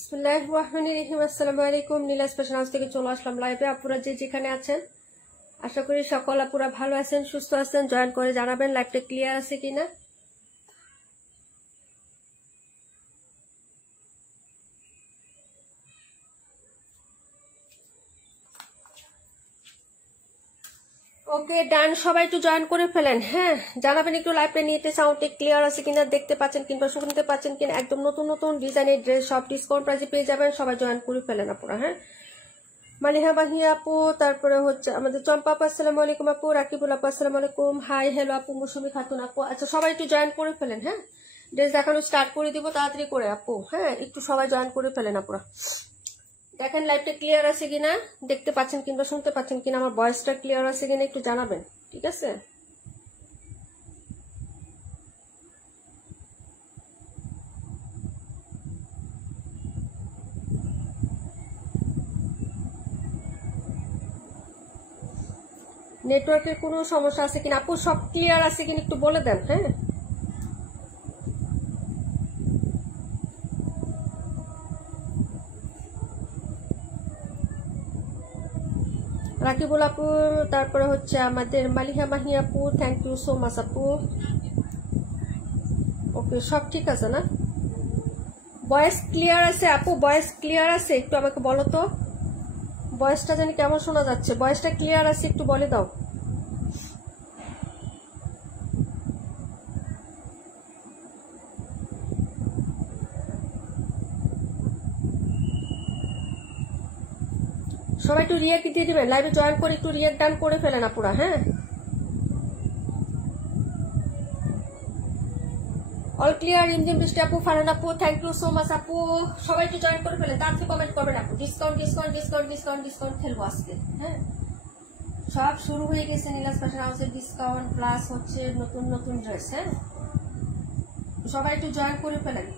বিসমিল্লাহির রহমানির রহিম। আসসালামু আলাইকুম। নীলাজ ফ্যাশন হাউস থেকে চলে আসলাম লাইভে। আপুরা যে যেখানে আছেন আশা করি সকল আপুরা ভালো আছেন, সুস্থ আছেন। জয়েন করে জানাবেন লাইভটা ক্লিয়ার আছে কিনা। ওকে ডান, সবাই একটু জয়েন করে ফেলেন। হ্যাঁ, জানাবেন একটু লাইভটা নিতে সাউন্ড ক্লিয়ার আছে কিনা, দেখতে পাচ্ছেন কিংবা শুনতে পাচ্ছেন কিনা। একদম নতুন নতুন ডিজাইনের ড্রেস সব ডিসকাউন্ট প্রাইসে পেয়ে যাবেন। সবাই জয়েন করে ফেলেন আপুরা। হ্যাঁ, মালিহা মাহিয়া আপু, তারপরে হচ্ছে আমাদের চম্পা আপু, আসসালামু আলাইকুম আপু। রাকিবুল আপু, আসসালামু আলাইকুম। হাই হ্যালো আপু। মৌসুমী খাতুন আপু, আচ্ছা সবাই একটু জয়েন করে ফেলেন। হ্যাঁ, ড্রেস দেখানো স্টার্ট করে দিব তাড়াতাড়ি করে আপু। হ্যাঁ, একটু সবাই জয়েন করে ফেলেন আপুরা। দেখেন লাইভটা ক্লিয়ার আছে কিনা, দেখতে পাচ্ছেন কিংবা শুনতে পাচ্ছেন কিনা, আমার ভয়েসটা ক্লিয়ার আছে কিনা একটু জানাবেন, ঠিক আছে। নেটওয়ার্কের কোনো সমস্যা আছে কিনা আপু, সব ক্লিয়ার আছে কিনা একটু বলে দেন। হ্যাঁ, রাকিবুল আপু, তারপরে হচ্ছে আমাদের মালিহা মাহি আপু, থ্যাংক ইউ সো মাচ আপু। ওকে, সব ঠিক আছে না? ভয়েস ক্লিয়ার আছে আপু? ভয়েস ক্লিয়ার আছে? একটু আমাকে বলো তো, ভয়েসটা জানি কেমন শোনা যাচ্ছে। ভয়েসটা ক্লিয়ার আছে একটু বলে দাও। সবাই একটু রিয়াক্ট দিয়ে দিবেন, লাইভে জয়েন করে একটু রিয়াক্ট ডান করে ফেলেন আপুরা। হ্যাঁ, অল ক্লিয়ার। ইঞ্জিন বৃষ্টি আপু, ফারহান আপু, থ্যাংক ইউ সো মাচ আপু। সবাই একটু জয়েন করে ফেলেন, তাড়াতাড়ি কমেন্ট করবেন আপু। Discount discount discount discount discount খেলবো আজকে। হ্যাঁ, সব শুরু হয়ে গেছে নীলাজ ফ্যাশন হাউসের ডিসকাউন্ট প্লাস হচ্ছে নতুন নতুন ড্রেস। হ্যাঁ, সবাই একটু জয়েন করে ফেলেন।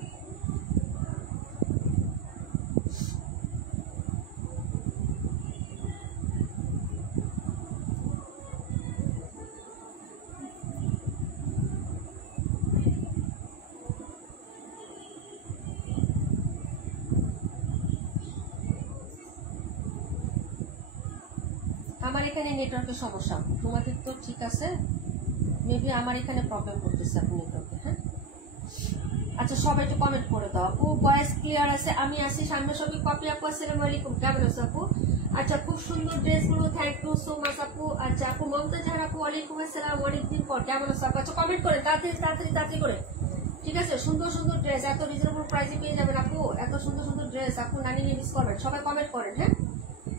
আমার এখানে নেটওয়ার্কের সমস্যা, তোমাদের তো ঠিক আছে, মেবি আমার এখানে প্রবলেম করতেছে আপনি নেটওয়ার্কে। হ্যাঁ, আচ্ছা সবাই একটু কমেন্ট করে দাও আপু। ভয়েস ক্লিয়ার আছে? আমি আছি সামনে সবই কপি আপু, আসসালামু আলাইকুম, কেমন আছো আপু? আচ্ছা, খুব সুন্দর ড্রেস গুলো, থ্যাংক ইউ সো মাচ আপু। আচ্ছা আপু মমতাজ আপু, ওয়ালাইকুম আসসালাম, অনেকদিন পর, কেমন আছো আপু? আচ্ছা কমেন্ট করে তাড়াতাড়ি তাড়াতাড়ি তাড়াতাড়ি করে, ঠিক আছে। সুন্দর সুন্দর ড্রেস এত রিজনেবল প্রাইসে পেয়ে যাবেন আপু। এত সুন্দর সুন্দর ড্রেস আপু নানি নিয়ে মিস করবেন। সবাই কমেন্ট করেন। হ্যাঁ,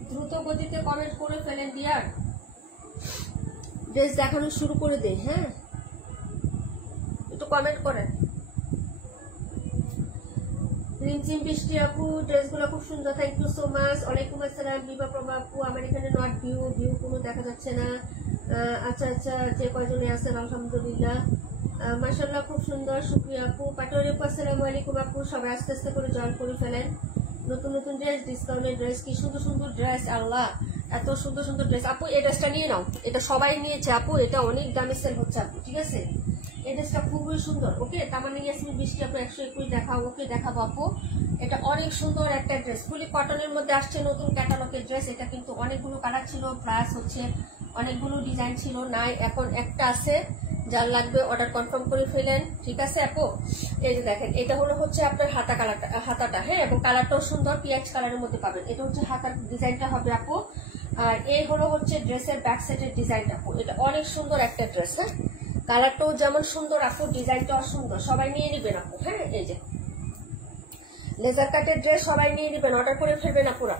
দ্রুত গতিতে কমেন্ট করে ফেলেন ডিয়ার, ড্রেস দেখানো শুরু করে দেয়। হ্যাঁ, একটু কমেন্ট করেন। রিমঝিম বৃষ্টি আপু, ড্রেসগুলো খুব সুন্দর, থ্যাংক ইউ সো মাচ। ওয়ালাইকুম আসসালাম। বিভা প্রভা আপু, আমার এখানে নট ভিউ ভিউ কোনো দেখা যাচ্ছে না। আচ্ছা আচ্ছা, যে কয়জনে আছেন আলহামদুলিল্লাহ, মাশাআল্লাহ খুব সুন্দর, শুকরিয়া আপু। পাটোয়ারি আপু, আসসালামু আলাইকুম আপু। সবাই আস্তে আস্তে করে জয়েন করে ফেলেন। নতুন নতুন ড্রেস, ডিসকাউন্টের ড্রেস, কি সুন্দর সুন্দর ড্রেস, আল্লাহ এত সুন্দর সুন্দর ড্রেস আপু। এই ড্রেসটা নিয়ে নাও, এটা সবাই নিয়েছে আপু, এটা অনেক দামে সেল হচ্ছে আপু, ঠিক আছে। এই ড্রেসটা খুবই সুন্দর। ওকে, তামান্না ইয়াসমিন বৃষ্টি আপু 121 দেখাও। ওকে দেখাবো আপু, এটা অনেক সুন্দর একটা ড্রেস, ফুলি কটনের মধ্যে আসছে নতুন ক্যাটালগের ড্রেস। এটা কিন্তু অনেকগুলো কালার ছিল, প্লাস হচ্ছে অনেকগুলো ডিজাইন ছিল, নাই এখন একটা আছে। যার লাগবে অর্ডার কনফার্ম করে ফেলেন, ঠিক আছে আপু। এই যে দেখেন, এটা হলো হচ্ছে আপনার হাতা কালারটা, হাতাটা। হ্যাঁ, এবং কালারটাও সুন্দর, পিঁয়াজ কালারের মধ্যে পাবেন। এটা হচ্ছে হাতার ডিজাইনটা হবে আপু। আর এই হলো হচ্ছে ড্রেসের ব্যাক সাইডের ডিজাইনটা আপু। এটা অনেক সুন্দর একটা ড্রেস। হ্যাঁ, কালারটাও যেমন সুন্দর আপু, ডিজাইনটাও সুন্দর, সবাই নিয়ে নিবেন আপু। হ্যাঁ, এই যে লেজার কাটের ড্রেস সবাই নিয়ে নিবেন, অর্ডার করে ফেলবেন আপুরা।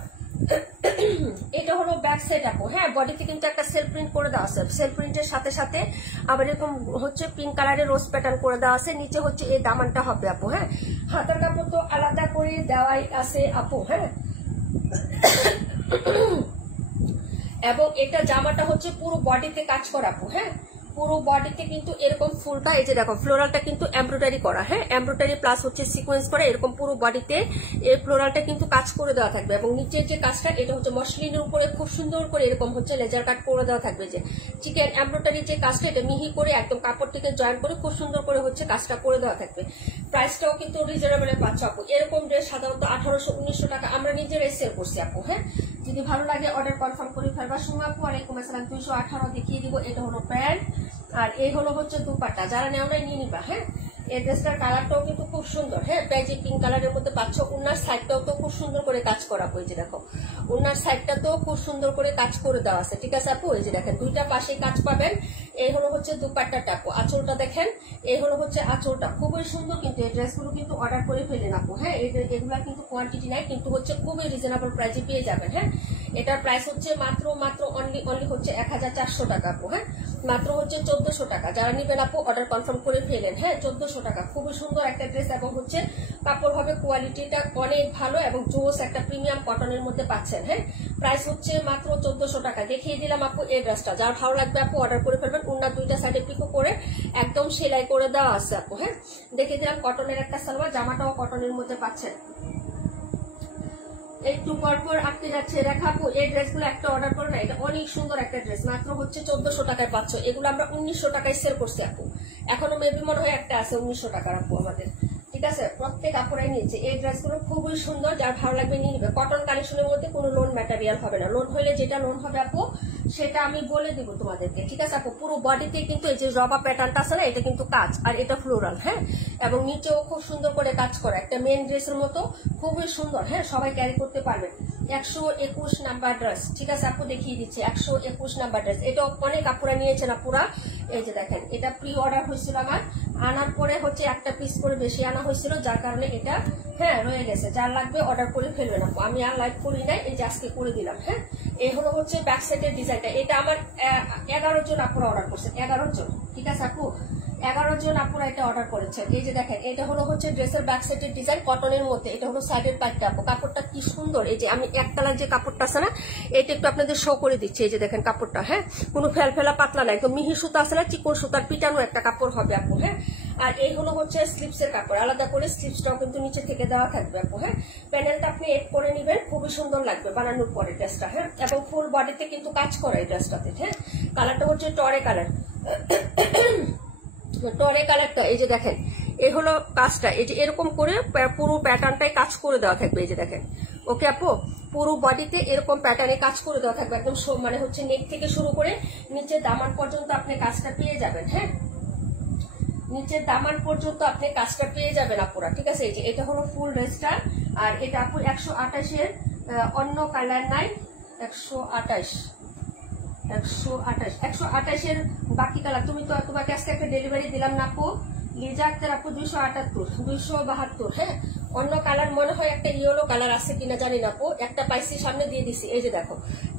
এটা হলো ব্যাক সাইড আপু। হ্যাঁ, বডিতে কিন্তু একটা সেলফ প্রিন্ট করে দেওয়া আছে, সেলফ প্রিন্টের সাথে সাথে আবার এরকম হচ্ছে পিঙ্ক কালারের রোজ প্যাটার্ন করে দেওয়া আছে। নিচে হচ্ছে এই দামানটা হবে আপু। হ্যাঁ, হাতের কাপড় তো আলাদা করে দেওয়াই আছে আপু। হ্যাঁ, এবং এটা জামাটা হচ্ছে পুরো বডিতে কাজ করা আপু। হ্যাঁ, পুরো বডিতে কিন্তু এরকম ফুলটা এই যে দেখো ফ্লোরালটা কিন্তু এমব্রয়ডারি করা, হ্যাঁ এমব্রয়ডারি প্লাস হচ্ছে সিকোয়েন্স করা, এরকম পুরো বডিতে এই ফ্লোরালটা কিন্তু কাজ করে দেওয়া থাকবে। এবং নিচের যে কাজটা এটা হচ্ছে মসলিনের উপরে খুব সুন্দর করে এরকম হচ্ছে লেজার কাট করে দেওয়া থাকবে। যে চিকেন এমব্রয়ডারি যে কাজটা এটা মিহি করে একদম কাপড়টিকে জয়েন করে খুব সুন্দর করে হচ্ছে কাজটা করে দেওয়া থাকবে। প্রাইসটাও কিন্তু রিজনেবলে পাচ্ছ আপু। এরকম ড্রেস সাধারণত 1800-1900 টাকা আমরা নিজেরাই সেল করছি আপু। হ্যাঁ যদি ভালো লাগে অর্ডার কনফার্ম করে ফেলবা। সুমা আপু ওয়ালাইকুম আসসালাম। 218 দেখিয়ে দিব। এটা হলো প্যান্ট আর এই হলো হচ্ছে দুপাট্টা, যারা নেও নাই নিয়ে নিবা। হ্যাঁ এই ড্রেসটার কালারটাও কিন্তু খুব সুন্দর, হ্যাঁ প্রাইজে পিঙ্ক কালারের মধ্যে পাচ্ছ। উন্নার সাইডটাও তো খুব সুন্দর করে কাজ করা আপু। এই যে দেখো উন্নার সাইডটা তো খুব সুন্দর করে কাজ করে দেওয়া আছে, ঠিক আছে আপু। এই যে দেখেন দুইটা পাশে কাজ পাবেন। এই হলো হচ্ছে দুপাট্টাটা আপু। আঁচলটা দেখেন, এই হলো হচ্ছে আঁচলটা, খুবই সুন্দর। কিন্তু এই ড্রেসগুলো কিন্তু অর্ডার করে ফেলেন আপু। হ্যাঁ এগুলা কিন্তু কোয়ান্টিটি নাই, কিন্তু হচ্ছে খুবই রিজনেবল প্রাইসে পেয়ে যাবেন। হ্যাঁ এটার প্রাইস হচ্ছে মাত্র অনলি হচ্ছে 1400 টাকা আপু। হ্যাঁ মাত্র হচ্ছে 1400 টাকা। যারা নিবেন আপু অর্ডার কনফার্ম করে ফেলেন। হ্যাঁ 1400 টাকা, খুবই সুন্দর একটা ড্রেস এবং হচ্ছে কাপড় হবে কোয়ালিটিটা অনেক ভালো এবং জোস একটা প্রিমিয়াম কটনের মধ্যে পাচ্ছেন। হ্যাঁ প্রাইস হচ্ছে মাত্র 1400 টাকা। দেখিয়ে দিলাম আপু এই ড্রেসটা, যার ভালো লাগবে আপু অর্ডার করে ফেলবেন। উন্না দুইটা সাইডে পিকো করে একদম সেলাই করে দেওয়া আছে আপু। হ্যাঁ দেখিয়ে দিলাম কটনের একটা সালোয়ার, জামাটাও কটনের মধ্যে পাচ্ছেন। একটু পরপর আটকে যাচ্ছে দেখাবো। এই ড্রেসগুলো একটা অর্ডার করো না, এটা অনেক সুন্দর একটা ড্রেস, মাত্র হচ্ছে 1400 টাকায় পাচ্ছ। এগুলো আমরা 1900 টাকায় সেল করছি আপু। এখনো মেবি মনে হয় একটা আছে 1900 টাকার আপু আমাদের, ঠিক আছে। প্রত্যেক কাপড়ে নিয়েছে। এই ড্রেসগুলো খুবই সুন্দর, যার ভালো লাগবে নিয়ে নিবে। কটন কালেকশনের মধ্যে কোনো লোন ম্যাটেরিয়াল হবে না। লোন হলে যেটা লোন হবে আপু সেটা আমি বলে দিব তোমাদেরকে, ঠিক আছে আপু। পুরো বডিতে কিন্তু এই যে রবা প্যাটার্নটা আছে না, এটা কিন্তু কাজ আর এটা ফ্লোরাল। হ্যাঁ এবং নিচেও খুব সুন্দর করে কাজ করা, একটা মেন ড্রেসের মতো খুবই সুন্দর। হ্যাঁ সবাই ক্যারি করতে পারবেন। 121 নাম্বার ড্রেস, ঠিক আছে আপু দেখিয়ে দিচ্ছি। 121 নাম্বার ড্রেস, এটা অনেক আপুরা নিয়েছে না পুরা। এই যে দেখেন এটা প্রি অর্ডার হয়েছিল আমার, আনার পরে হচ্ছে একটা পিস করে বেশি আনা হয়েছিল, যার কারণে এটা হ্যাঁ রয়ে গেছে। যার লাগবে অর্ডার করে ফেলবেন আপু। আমি আর লাইভ করি নাই, এই যে আজকে করে দিলাম। হ্যাঁ এই হলো হচ্ছে ব্যাক সাইডের ডিজাইনটা। এটা আমার 11 জন আপুরা অর্ডার করছেন, 11 জন, ঠিক আছে আপু। 11 জন আপুরা এটা অর্ডার করেছেন। এই যে দেখেন এটা হলো হচ্ছে ড্রেসের ব্যাক সাইডের ডিজাইন কটনের মধ্যে। এটা হলো সাইডের পার্টটা আপু। কাপড়টা কি সুন্দর। এই যে আমি এক কালার যে কাপড়টা আছে না, এটা একটু আপনাদের শো করে দিচ্ছি। এই যে দেখেন কাপড়টা, হ্যাঁ কোনো ফেলা পাতলা না, একদম মিহি সুতা আছে না, চিকন সুতার পিটানো একটা কাপড় হবে আপু। হ্যাঁ আর এই হলো হচ্ছে স্লিপসের কাপড়, আলাদা করে স্লিপসটাও কিন্তু নিচে থেকে দেওয়া থাকবে আপু। হ্যাঁ প্যানেলটা আপনি এড করে নিবেন, খুবই সুন্দর লাগবে বানানোর পরে ড্রেসটা। হ্যাঁ এবং ফুল বডিতে কিন্তু কাজ করে এই ড্রেসটাতে। হ্যাঁ কালারটা হচ্ছে টরে কালার, টরে কালারটা। এই যে দেখেন এই হলো কাজটা, এই যে এরকম করে পুরো প্যাটার্নটাই কাজ করে দেওয়া থাকবে। এই যে দেখেন ওকে আপু, পুরো বডিতে এরকম প্যাটার্নে কাজ করে দেওয়া থাকবে একদম। মানে হচ্ছে নেক থেকে শুরু করে নিচে দামান পর্যন্ত আপনি কাজটা পেয়ে যাবেন। হ্যাঁ নিচের দামান পর্যন্ত আপনি কাজটা পেয়ে যাবেন আপুরা, ঠিক আছে। এই যে এটা হলো ফুল ড্রেসটা আর এটা আপু 128-এর অন্য কালার নাই। 128-এর বাকি কালার। তুমি তো তোমাকে আজকে একটা ডেলিভারি দিলাম না আপু, লিজা আক্তার আপু 272। হ্যাঁ অন্য কালার মনে হয় একটা ইয়েলো কালার আছে কিনা জানি না আপু, একটা পাইসি সামনে দিয়ে দিছি। এই যে দেখো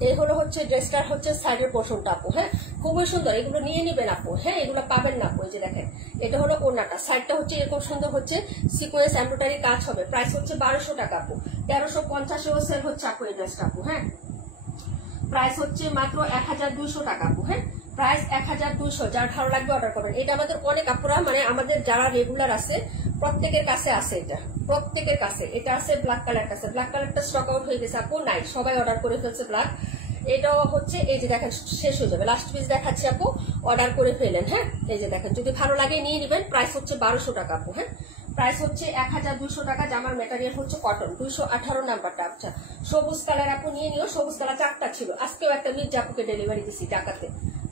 এই হলো হচ্ছে ড্রেসটার হচ্ছে সাইডের পোর্শনটা আপু। হ্যাঁ খুবই সুন্দর, এগুলো নিয়ে নিবেন আপু। হ্যাঁ এগুলো পাবেন না আপু। এই যে দেখেন এটা হলো ওড়নাটা, সাইডটা হচ্ছে এরকম সুন্দর হচ্ছে সিকোয়েন্স এমব্রয়ডারি কাজ হবে। প্রাইস হচ্ছে 1200 টাকা আপু। 1350-এও সেল হচ্ছে আপু এই ড্রেসটা আপু। হ্যাঁ প্রাইস হচ্ছে মাত্র 1200 টাকা আপু। হ্যাঁ প্রাইস 1200। যার ভালো লাগবে অর্ডার করবেন। এটা আমাদের অনেক আপুরা মানে আমাদের যারা রেগুলার আছে প্রত্যেকের কাছে আছে, এটা প্রত্যেকের কাছে এটা আছে। ব্ল্যাক কালারটা আছে, ব্ল্যাক কালারটা স্টক আউট হয়ে গেছে আপু, নাই, সবাই অর্ডার করে ফেলছে ব্ল্যাক। এটাও হচ্ছে এই যে দেখেন শেষ হয়ে যাবে, লাস্ট পিস দেখাচ্ছি আপু, অর্ডার করে ফেলেন। হ্যাঁ এই যে দেখেন যদি ভালো লাগে নিয়ে নিবেন। প্রাইস হচ্ছে 1200 টাকা আপু। হ্যাঁ প্রাইস হচ্ছে 1200 টাকা। জামার ম্যাটেরিয়াল হচ্ছে কটন। 218 নাম্বারটা। আচ্ছা সবুজ কালার আপু নিয়ে নিও। সবুজ কালার 4টা ছিল, আজকেও একটা মির্জাপুকে ডেলিভারি দিছি ঢাকাতে।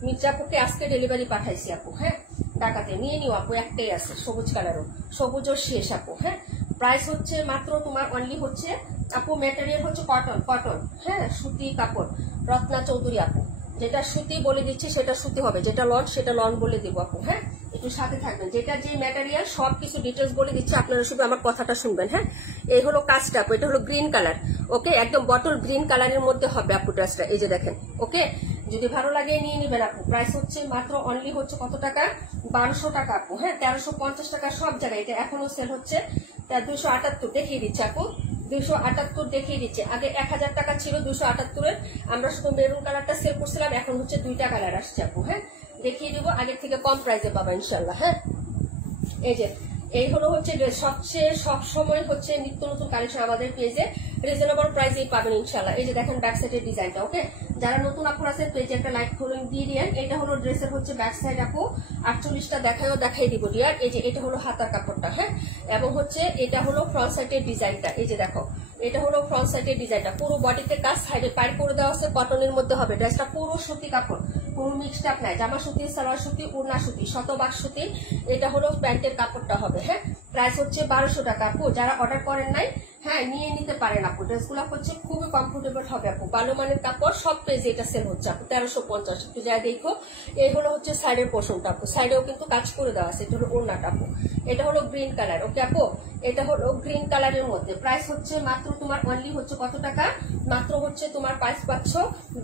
মির্জাপুকে আজকে ডেলিভারি পাঠাইছি আপু। হ্যাঁ ঢাকাতে নিয়ে নিও আপু, একটাই আছে সবুজ কালারও, সবুজও শেষ আপু। হ্যাঁ প্রাইস হচ্ছে মাত্র তোমার অনলি হচ্ছে আপু, ম্যাটেরিয়াল হচ্ছে কটন। হ্যাঁ সুতি কাপড়, রত্না চৌধুরী আপু। যেটা সুতি বলে দিচ্ছি সেটা সুতি হবে, যেটা লন সেটা লন বলে দিব আপু। হ্যাঁ একটু সাথে থাকবেন, যেটা যে ম্যাটেরিয়াল সবকিছু ডিটেলস বলে দিচ্ছি, আপনারা শুধু আমার কথাটা শুনবেন। হ্যাঁ এই হলো কাজটা আপু, এটা হলো গ্রিন কালার। ওকে একদম বটল গ্রিন কালারের মধ্যে হবে আপু ড্রেসটা। এই যে দেখেন ওকে, যদি ভালো লাগে নিয়ে নিবেন আপু। প্রাইস হচ্ছে মাত্র অনলি হচ্ছে কত টাকা, 1200 টাকা আপু। হ্যাঁ 1350 টাকা সব জায়গায়, এটা এখনো সেল হচ্ছে 278 দেখিয়ে দিচ্ছে আপু। 278 দেখিয়ে দিচ্ছে। আগে 1000 টাকা ছিল 278-এর, আমরা শুধু মেরুন কালারটা সেল করছিলাম, এখন হচ্ছে 2টা কালার আসছে আপু। হ্যাঁ দেখিয়ে দিব, আগের থেকে কম প্রাইসে পাবা ইনশাল্লাহ। হ্যাঁ, এই যে এই হলো হচ্ছে সবচেয়ে সবসময় হচ্ছে নিত্য নতুন কালেকশন আমাদের পেজে রিজনেবল প্রাইসেই পাবেন ইনশাল্লাহ। এই যে দেখেন ব্যাক সাইডের ডিজাইনটা। ওকে, যারা নতুন আপুর আছেন পেজে একটা লাইক ফলোইং দিয়ে দিয়েন। এটা হলো ড্রেসের হচ্ছে ব্যাক সাইড আপু, 48টা দেখাই দিব ডিয়ার। এই যে এটা হলো হাতার কাপড়টা। হ্যাঁ, এবং হচ্ছে এটা হলো ফ্রন্ট সাইডের ডিজাইনটা। এই যে দেখো এটা হলো ফ্রন্ট সাইডের ডিজাইনটা, পুরো বডিতে কাজ, সাইডে পার করে দেওয়া হচ্ছে, কটনের মধ্যে হবে। ড্রেসটা পুরো সুতি কাপড়, কোনো মিক্সড আপ নাই, জামা সুতি, সালোয়ার সুতি, ওড়না সুতি, শতভাগ সুতি। এটা হলো প্যান্টের কাপড়টা হবে। হ্যাঁ, প্রাইস হচ্ছে 1200 টাকা আপু। যারা অর্ডার করেন নাই হ্যাঁ নিয়ে নিতে পারেন আপু, ড্রেসগুলো হচ্ছে খুবই কমফোর্টেবল হবে আপু, ভালো মানের কাপড়। সব পেজে এটা সেল হচ্ছে আপু 1350। একটু যা দেখো, এই হলো হচ্ছে সাইডের পোর্শনটা আপু, সাইডেও কিন্তু কাজ করে দেওয়া আছে। এটা হলো ওড়নাটা আপু, এটা হলো গ্রিন কালার। ওকে আপু, এটা হলো গ্রিন কালারের মধ্যে। প্রাইস হচ্ছে মাত্র তোমার অনলি হচ্ছে কত টাকা, মাত্র হচ্ছে তোমার প্রাইস পাচ্ছ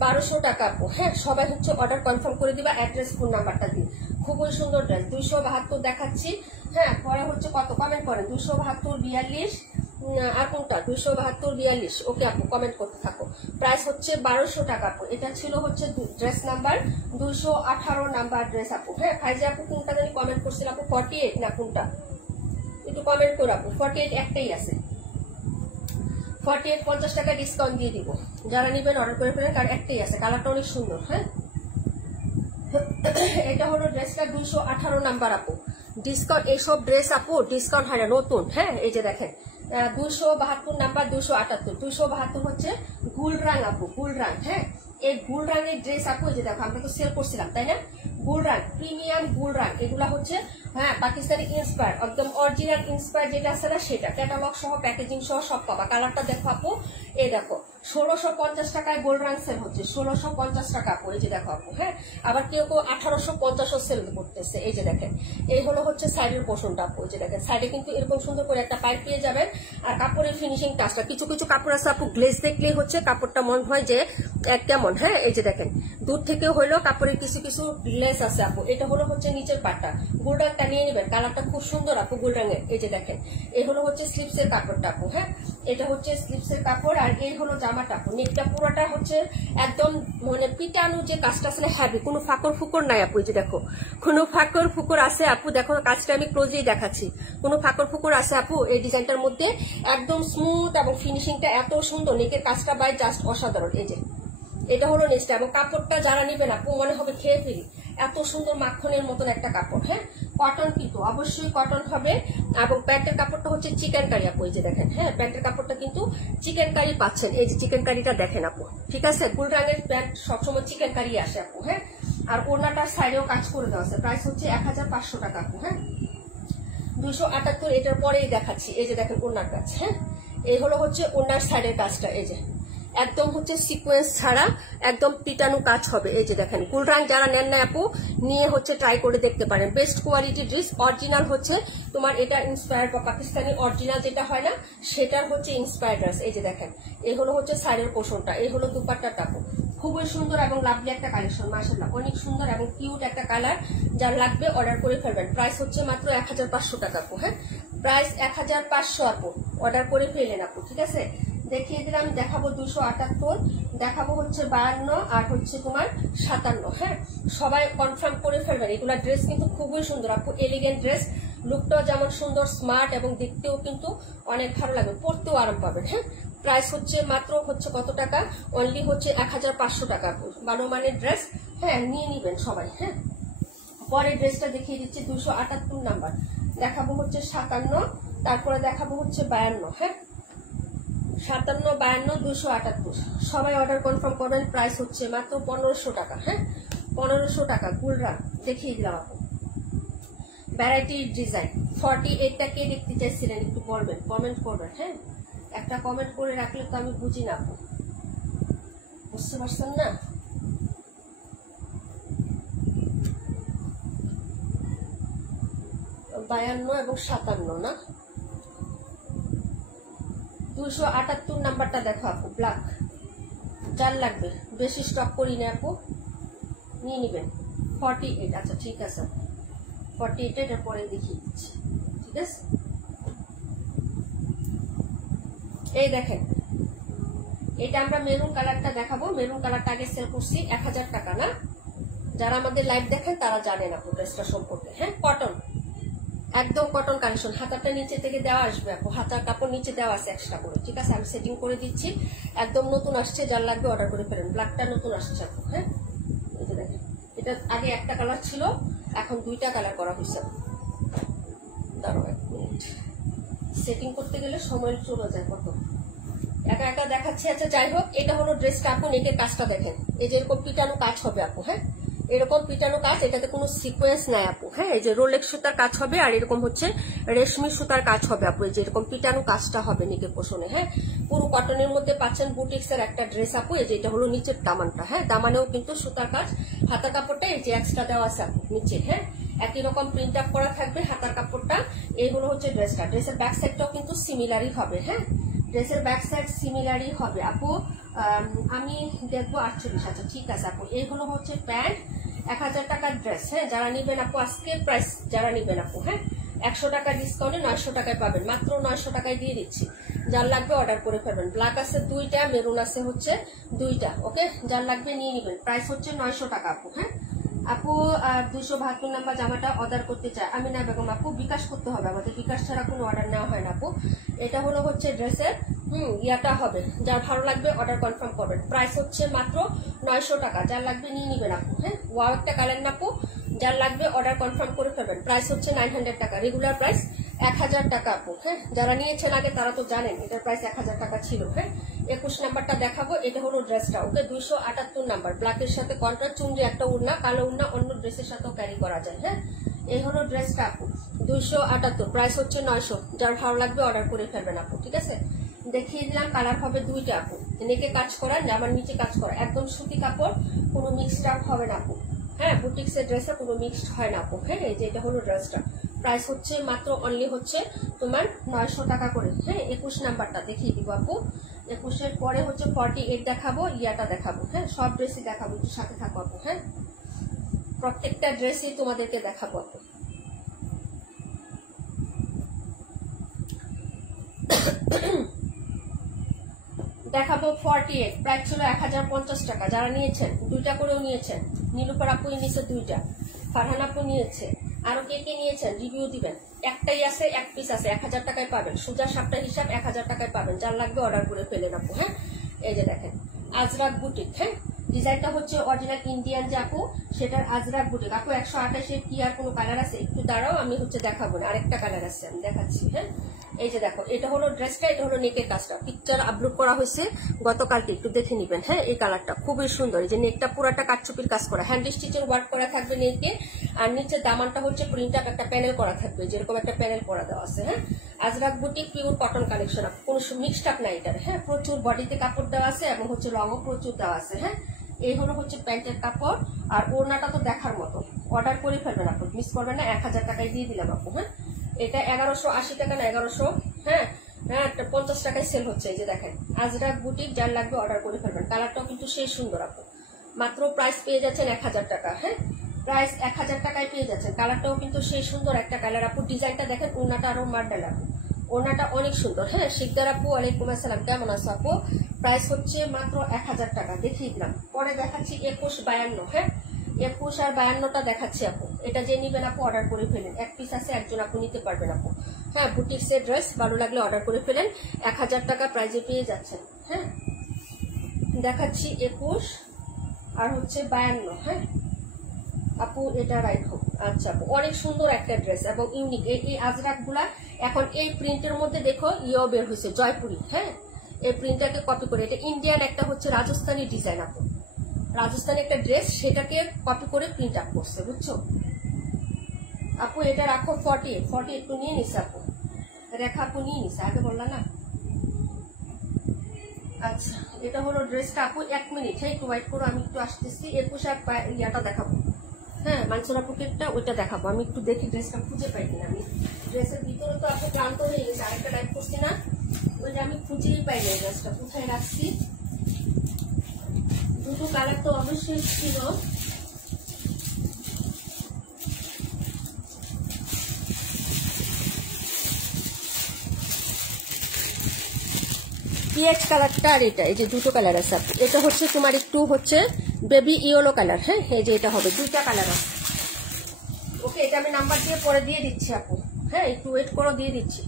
1200 টাকা আপু। হ্যাঁ, সবাই হচ্ছে অর্ডার কনফার্ম করে দিবা, অ্যাড্রেস ফোন নাম্বারটা দিন। খুবই সুন্দর ড্রেস, 272 দেখাচ্ছি। হ্যাঁ, পরে হচ্ছে কত কমেন্ট করেন, 272 42 আর কোনটা 272 42। ওকে আপু, কমেন্ট করতে থাকো। প্রাইস হচ্ছে 1200 টাকা আপু। এটা ছিল হচ্ছে ড্রেস নাম্বার 218 নাম্বার ড্রেস আপু। হ্যাঁ, ফাইজে আপু কোনটা জানি কমেন্ট করছিল আপু, 48 না কোনটা একটু কমেন্ট করো আপু। 48 একটাই আছে, 48 50 টাকা ডিসকাউন্ট দিয়ে দিব, যারা নিবেন অর্ডার করে ফেলেন, কারণ একটাই আছে, কালারটা অনেক সুন্দর। হ্যাঁ, এটা হলো ড্রেসটা 218 নাম্বার আপু। ডিসকাউন্ট, এইসব ড্রেস আপু ডিসকাউন্ট হয় না, নতুন। হ্যাঁ, এই যে দেখেন 272 নাম্বার, 278, 272 হচ্ছে গুলরাং আপু, গুলরাং। হ্যাঁ, এই গুলরাঙের ড্রেস আপু, এই যে দেখো আমরা তো সেল করছিলাম তাই না, গুলরাং প্রিমিয়াম গুলরাং, এগুলা হচ্ছে হ্যাঁ পাকিস্তানি ইন্সপায়ার, একদম অরিজিনাল ইন্সপায়ার যেটা আছে না সেটা, ক্যাটালগ সহ প্যাকেজিং সহ সব পাবা। কালারটা দেখো আপু, এই দেখো 1650 টাকায় গোল্ডরাং সেল হচ্ছে, 1650 টাকা আপু। এই যে দেখো আপু। হ্যাঁ, আবার কেউ কেউ 1850 সেল করতেছে। এই যে দেখেন, এই হলো হচ্ছে সাইডের পোর্শনটা আপু। এই যে দেখেন সাইডে কিন্তু এরকম সুন্দর করে একটা পাইপ পেয়ে যাবেন। আর কাপড়ের ফিনিশিং টাচটা, কিছু কিছু কাপড় আছে আপু গ্লেজ দেখলেই হচ্ছে কাপড়টা মনে হয় যে কেমন। হ্যাঁ, এই যে দেখেন দূর থেকে হইলো কাপড়ের কিছু কিছু গ্লেজ আছে আপু। এটা হলো হচ্ছে নিচের পাটটা, গোল্ডারটা নিয়ে নেবেন, কালারটা খুব সুন্দর আপু গোল্ডারের। এই যে দেখেন এই হলো হচ্ছে স্লিপসের কাপড়টা আপু। হ্যাঁ, এটা হচ্ছে স্লিপসের কাপড়, আর এই হলো জামাটা আপু। নেকটা পুরোটা হচ্ছে একদম মানে পিটানো যে কাজটা আছে হ্যাভি, কোনো ফাঁকর ফুকর নাই আপু। এই যে দেখো কোনো ফাঁকর ফুকর আছে আপু, দেখো কাজটা আমি ক্লোজেই দেখাচ্ছি, কোনো ফাঁকর ফুকর আছে আপু এই ডিজাইনটার মধ্যে, একদম স্মুথ এবং ফিনিশিংটা এত সুন্দর, নেকের কাজটা বাই জাস্ট অসাধারণ। এই যে এটা হলো নেক্সট, এবং কাপড়টা যারা নিবেন আপু মনে হবে খেয়ে ফেলি, এত সুন্দর মাখনের মতন একটা কাপড়। হ্যাঁ, কটন কিন্তু অবশ্যই কটন হবে, এবং প্যান্টের কাপড়টা হচ্ছে চিকেন কারি আপু। এই যে দেখেন, হ্যাঁ প্যান্টের কাপড়টা কিন্তু চিকেন কারি পাচ্ছেন। এই যে চিকেন কারিটা দেখেন আপু, ঠিক আছে, গুল রঙের প্যান্ট সবসময় চিকেন কারি আসে আপু। হ্যাঁ, আর ওড়নাটার সাইডেও কাজ করে দেওয়া আছে। প্রাইস হচ্ছে 1500 টাকা আপু। হ্যাঁ, 278 এটার পরেই দেখাচ্ছি। এই যে দেখেন ওড়নার কাজ। হ্যাঁ, এই হলো হচ্ছে ওড়নার সাইডের কাজটা। এই যে একদম হচ্ছে সিকোয়েন্স ছাড়া একদম পিটানো কাজ হবে। এই যে দেখেন গুলরাং যারা নেন না আপু নিয়ে হচ্ছে ট্রাই করে দেখতে পারেন, বেস্ট কোয়ালিটি ড্রেস। অরিজিনাল হচ্ছে তোমার এটা ইন্সপায়ার বা পাকিস্তানি অরিজিনাল যেটা হয় না সেটার হচ্ছে ইন্সপায়ার ড্রেস। এই যে দেখেন এই হলো হচ্ছে সাইডের পোর্শনটা, এই হলো দুপাট্টাটা আপু। খুবই সুন্দর এবং লাভলি একটা কালেকশন, মাশাআল্লাহ অনেক সুন্দর এবং কিউট একটা কালার। যার লাগবে অর্ডার করে ফেলবেন। প্রাইস হচ্ছে মাত্র 1500 টাকা আপু। হ্যাঁ, প্রাইস 1500 আপু, অর্ডার করে ফেলেন আপু। ঠিক আছে, দেখিয়ে দিলাম। দেখাবো 278, দেখাবো হচ্ছে 52 আর হচ্ছে তোমার 57। হ্যাঁ, সবাই কনফার্ম করে ফেলবেন। এগুলা ড্রেস কিন্তু খুবই সুন্দর আপু, এলিগেন্ট ড্রেস, লুকটাও যেমন সুন্দর, স্মার্ট এবং দেখতেও কিন্তু অনেক ভালো লাগবে, পরতেও আরাম পাবেন। হ্যাঁ, প্রাইস হচ্ছে মাত্র হচ্ছে কত টাকা, অনলি হচ্ছে 1500 টাকা আপু, ভালো মানের ড্রেস। হ্যাঁ, নিয়ে নিবেন সবাই। হ্যাঁ, পরের ড্রেসটা দেখিয়ে দিচ্ছি 278 নাম্বার, দেখাবো হচ্ছে 57, তারপরে দেখাবো হচ্ছে 52। হ্যাঁ, 57, 52, 278 সবাই অর্ডার কনফার্ম করবেন। প্রাইস হচ্ছে মাত্র 1500 টাকা। হ্যাঁ, 1500 টাকা। গুলরাং দেখিয়ে দিলাম আপু, ভ্যারাইটি ডিজাইন। 48টা কে দেখতে চাইছিলেন একটু বলবেন, কমেন্ট করবেন। হ্যাঁ, একটা কমেন্ট করে রাখলে তো আমি বুঝি না আপু, বুঝতে পারছেন না? বায়ান্ন এবং 57 না, 278 নাম্বারটা দেখো আপু, ব্ল্যাক। যার লাগবে, বেশি স্টক করি না আপু, নিয়ে নিবেন। 48, আচ্ছা ঠিক আছে, 48 এটার পরে দেখিয়ে দিচ্ছি। ঠিক আছে, এই দেখেন এটা আমরা মেরুন কালারটা দেখাবো। মেরুন কালারটা আগে সেল করছি 1000 টাকা না, যারা আমাদের লাইভ দেখেন তারা জানেন আপু ড্রেসটা সম্পর্কে। হ্যাঁ, কটন, একদম কটন কালেকশন। হাতাটা নিচে থেকে দেওয়া আসবে আপু, হাতার কাপড় নিচে দেওয়া আছে এক্সট্রা করে। ঠিক আছে, আমি সেটিং করে দিচ্ছি। একদম নতুন আসছে, যার লাগবে অর্ডার করে ফেলেন। ব্ল্যাকটা নতুন আসছে আপু। হ্যাঁ, এই যে দেখেন, এটা আগে একটা কালার ছিল, এখন 2টা কালার করা হয়েছে। দাঁড়াও 1 মিনিট, সেটিং করতে গেলে সময় চলে যায় কত, একা একা দেখাচ্ছি। আচ্ছা যাই হোক, এটা হলো ড্রেসটা আপু। নেকের কাজটা দেখেন, এই যে এরকম পিটানো কাজ হবে আপু। হ্যাঁ, এরকম পিটানো কাজ, এটাতে কোনো সিকোয়েন্স নাই আপু। হ্যাঁ, এই যে রোলেক্স সুতার কাজ হবে, আর এরকম হচ্ছে রেশমি সুতার কাজ হবে আপু। এই যে এরকম পিটানো কাজটা হবে নেকের পোষণে। হ্যাঁ, পুরো কটনের মধ্যে পাচ্ছেন বুটিক্স এর একটা ড্রেস আপু। এই যে এটা হলো নিচের দামানটা। হ্যাঁ, দামানেও কিন্তু সুতার কাজ। হাতা কাপড়টা এই যে এক্সট্রা দেওয়া আছে আপু নিচে। হ্যাঁ, একই রকম প্রিন্ট আপ করা থাকবে হাতার কাপড়টা। এই হলো হচ্ছে ড্রেসটা। ড্রেসের ব্যাক সাইডটাও কিন্তু সিমিলারই হবে। হ্যাঁ, ড্রেসের ব্যাক সাইড সিমিলারই হবে আপু। আমি দেখবো 48। আচ্ছা ঠিক আছে আপু। এই হলো হচ্ছে প্যান্ট, 1000 টাকার ড্রেস। হ্যাঁ, যারা নিবেন আপু, আজকে প্রাইস যারা নিবেন আপু, হ্যাঁ 100 টাকা ডিসকাউন্টে 900 টাকায় পাবেন, মাত্র 900 টাকায় দিয়ে দিচ্ছি। যার লাগবে অর্ডার করে ফেলবেন। ব্ল্যাক আছে 2টা, মেরুন আছে হচ্ছে 2টা। ওকে, যার লাগবে নিয়ে নিবেন। প্রাইস হচ্ছে 900 টাকা আপু। হ্যাঁ আপু, 272 নাম্বার জামাটা অর্ডার করতে চাই আমি না বেগম আপু, বিকাশ করতে হবে আমাদের, বিকাশ ছাড়া কোনো অর্ডার নেওয়া হয় না আপু। এটা হলো হচ্ছে ড্রেসের ইয়াটা হবে। যার ভালো লাগবে অর্ডার কনফার্ম করবেন। প্রাইস হচ্ছে মাত্র 900 টাকা। যার লাগবে নিয়ে নিবেন আপু। হ্যাঁ, ওয়াও একটা কালার না আপু, যার লাগবে অর্ডার কনফার্ম করে ফেলবেন। প্রাইস হচ্ছে 900 টাকা, রেগুলার প্রাইস 1000 টাকা আপু। হ্যাঁ, যারা নিয়েছেন আগে তারা তো জানেন এটার প্রাইস 1000 টাকা ছিল। হ্যাঁ, 21 নাম্বারটা দেখাবো। এটা হলো ড্রেসটা। ওকে, 278 নাম্বার, ব্ল্যাকের সাথে কন্ট্রাস্ট চুনরি একটা উড়না, কালো উড়না অন্য ড্রেসের সাথেও ক্যারি করা যায়। হ্যাঁ, এই হলো ড্রেসটা আপু, 278। প্রাইস হচ্ছে 900। যার ভালো লাগবে অর্ডার করে ফেলবেন আপু। ঠিক আছে, দেখিয়ে দিলাম। কালার হবে 2টা আপু। নেকে কাজ করা, জামার নিচে কাজ করা, একদম সুতি কাপড়, কোনো মিক্সড আপ হবে না আপু। হ্যাঁ, বুটিক্সের ড্রেসে কোনো মিক্সড হয় না আপু। হ্যাঁ, এই যে এটা হলো ড্রেসটা। প্রাইস হচ্ছে মাত্র অনলি হচ্ছে তোমার 900 টাকা করে। হ্যাঁ, 21 নাম্বারটা দেখিয়ে দিব আপু। 21-এর পরে হচ্ছে 48 দেখাবো, ইয়াটা দেখাবো। হ্যাঁ, সব ড্রেসই দেখাবো, একটু সাথে থাকো আপু। হ্যাঁ, প্রত্যেকটা ড্রেসই তোমাদেরকে দেখাবো আপু। দেখাবো 48। প্রাইস ছিল 1050 টাকা। যারা নিয়েছেন 2টা করেও নিয়েছেন, নীলুফার আপু নিয়েছে 2টা, ফারহান আপু নিয়েছে, আরো কে কে নিয়েছেন রিভিউ দিবেন। একটাই আছে, 1 পিস আছে, 1000 টাকায় পাবেন। সোজা সাপটা হিসাব 1000 টাকায় পাবেন। যার লাগবে অর্ডার করে ফেলেন আপু। হ্যাঁ, এই যে দেখেন আজরাক বুটিক। হ্যাঁ, ডিজাইনটা হচ্ছে অরিজিনাল ইন্ডিয়ান যে আপু, সেটার আজরাক বুটিক আপু। 128-এর কি আর কোনো কালার আছে? একটু দাঁড়াও, আমি হচ্ছে দেখাবো না, আরেকটা কালার আছে আমি দেখাচ্ছি। হ্যাঁ, এই যে দেখো, এটা হলো ড্রেসটা, এটা হলো নেকের কাজটা। পিকচার আপলোড করা হয়েছে গতকালকে, একটু দেখে নিবেন। হ্যাঁ, এই কালারটা খুবই সুন্দর। এই যে নেকটা পুরাটা কাটচুপির কাজ করা, হ্যান্ড স্টিচের ওয়ার্ক করা থাকবে নেকে, আর নিচে দামানটা হচ্ছে প্রিন্ট আপ একটা প্যানেল করা থাকবে, যেরকম একটা প্যানেল করা দেওয়া আছে। হ্যাঁ, Ajrak boutique pure cotton collection, কোনো মিক্সড আপ নাই এটার। হ্যাঁ, প্রচুর বডিতে কাপড় দেওয়া আছে এবং হচ্ছে রঙও প্রচুর দেওয়া আছে। হ্যাঁ, এই হলো হচ্ছে প্যান্টের কাপড়, আর ওড়নাটা তো দেখার মতো। অর্ডার করে ফেলবেন আপু, মিস করবেন না। 1000 টাকায় দিয়ে দিলাম আপু। হ্যাঁ, এটা 1180 টাকা না 1100। হ্যাঁ, 50 টাকায় সেল হচ্ছে। এই যে দেখেন আজরাক বুটিক, যার লাগবে অর্ডার করে ফেলবেন। কালারটাও কিন্তু সেই সুন্দর আপু। মাত্র প্রাইস পেয়ে যাচ্ছেন 1000 টাকা। হ্যাঁ, প্রাইস 1000 টাকায় পেয়ে যাচ্ছেন। কালারটাও কিন্তু সেই সুন্দর একটা কালার আপু। ডিজাইনটা দেখেন, ওড়নাটা আরো মার্ডাল আপু, ওড়নাটা অনেক সুন্দর। হ্যাঁ, শিকদার আপু ওয়ালাইকুম আসসালাম, কেমন আছো আপু? প্রাইস হচ্ছে মাত্র 1000 টাকা। দেখিয়ে দিলাম। পরে দেখাচ্ছি 21-52। হ্যাঁ, 21 আর 52টা দেখাচ্ছি আপু। এটা যে নিবেন আপু অর্ডার করে ফেলেন। 1 পিস আছে, একজন আপু নিতে পারবেন আপু। হ্যাঁ, বুটিক্সের ড্রেস ভালো লাগলে অর্ডার করে ফেলেন। 1000 টাকা প্রাইজে পেয়ে যাচ্ছেন। হ্যাঁ, দেখাচ্ছি 21 আর হচ্ছে 52। হ্যাঁ আপু, এটা রাখো। আচ্ছা আপু, অনেক সুন্দর একটা ড্রেস এবং ইউনিক। এই আজরাক গুলা এখন এই প্রিন্টের মধ্যে দেখো ইয়েও বের হয়েছে, জয়পুরি। হ্যাঁ, এই প্রিন্টটাকে কপি করে, এটা ইন্ডিয়ান একটা হচ্ছে রাজস্থানী ডিজাইন আপু, রাজস্থানী একটা ড্রেস, সেটাকে কপি করে প্রিন্ট আপ করছে, বুঝছো আপু। এটা রাখো 48 একটু নিয়ে নিছে আপু, রেখা আপু নিয়ে নিছে, আগে বললা না। আচ্ছা, এটা হলো ড্রেসটা আপু। 1 মিনিট, হ্যাঁ একটু ওয়েট করো, আমি একটু আসতেছি। 21 আর ইয়াটা দেখাবো। হ্যাঁ, মানসুরা পকেটটা ওইটা দেখাবো। আমি একটু দেখি ড্রেসটা খুঁজে পাই কিনা। আমি ড্রেসের ভিতরে তো আপনি ক্লান্ত হয়ে গেছে, আরেকটা লাইভ করছি না, ওইটা আমি খুঁজেই পাই না। ড্রেসটা কোথায় রাখছি? দুটো কালার তো অবশ্যই ছিল। পিএইচ কালারটা আর এটা, এই যে দুটো কালার আছে। এটা হচ্ছে তোমার একটু হচ্ছে বেবি ইয়েলো কালার। হ্যাঁ, এই যে এটা হবে, দুইটা কালার আছে। ওকে, এটা আমি নাম্বার দিয়ে পরে দিয়ে দিচ্ছি আপু। হ্যাঁ, একটু ওয়েট করে দিয়ে দিচ্ছি।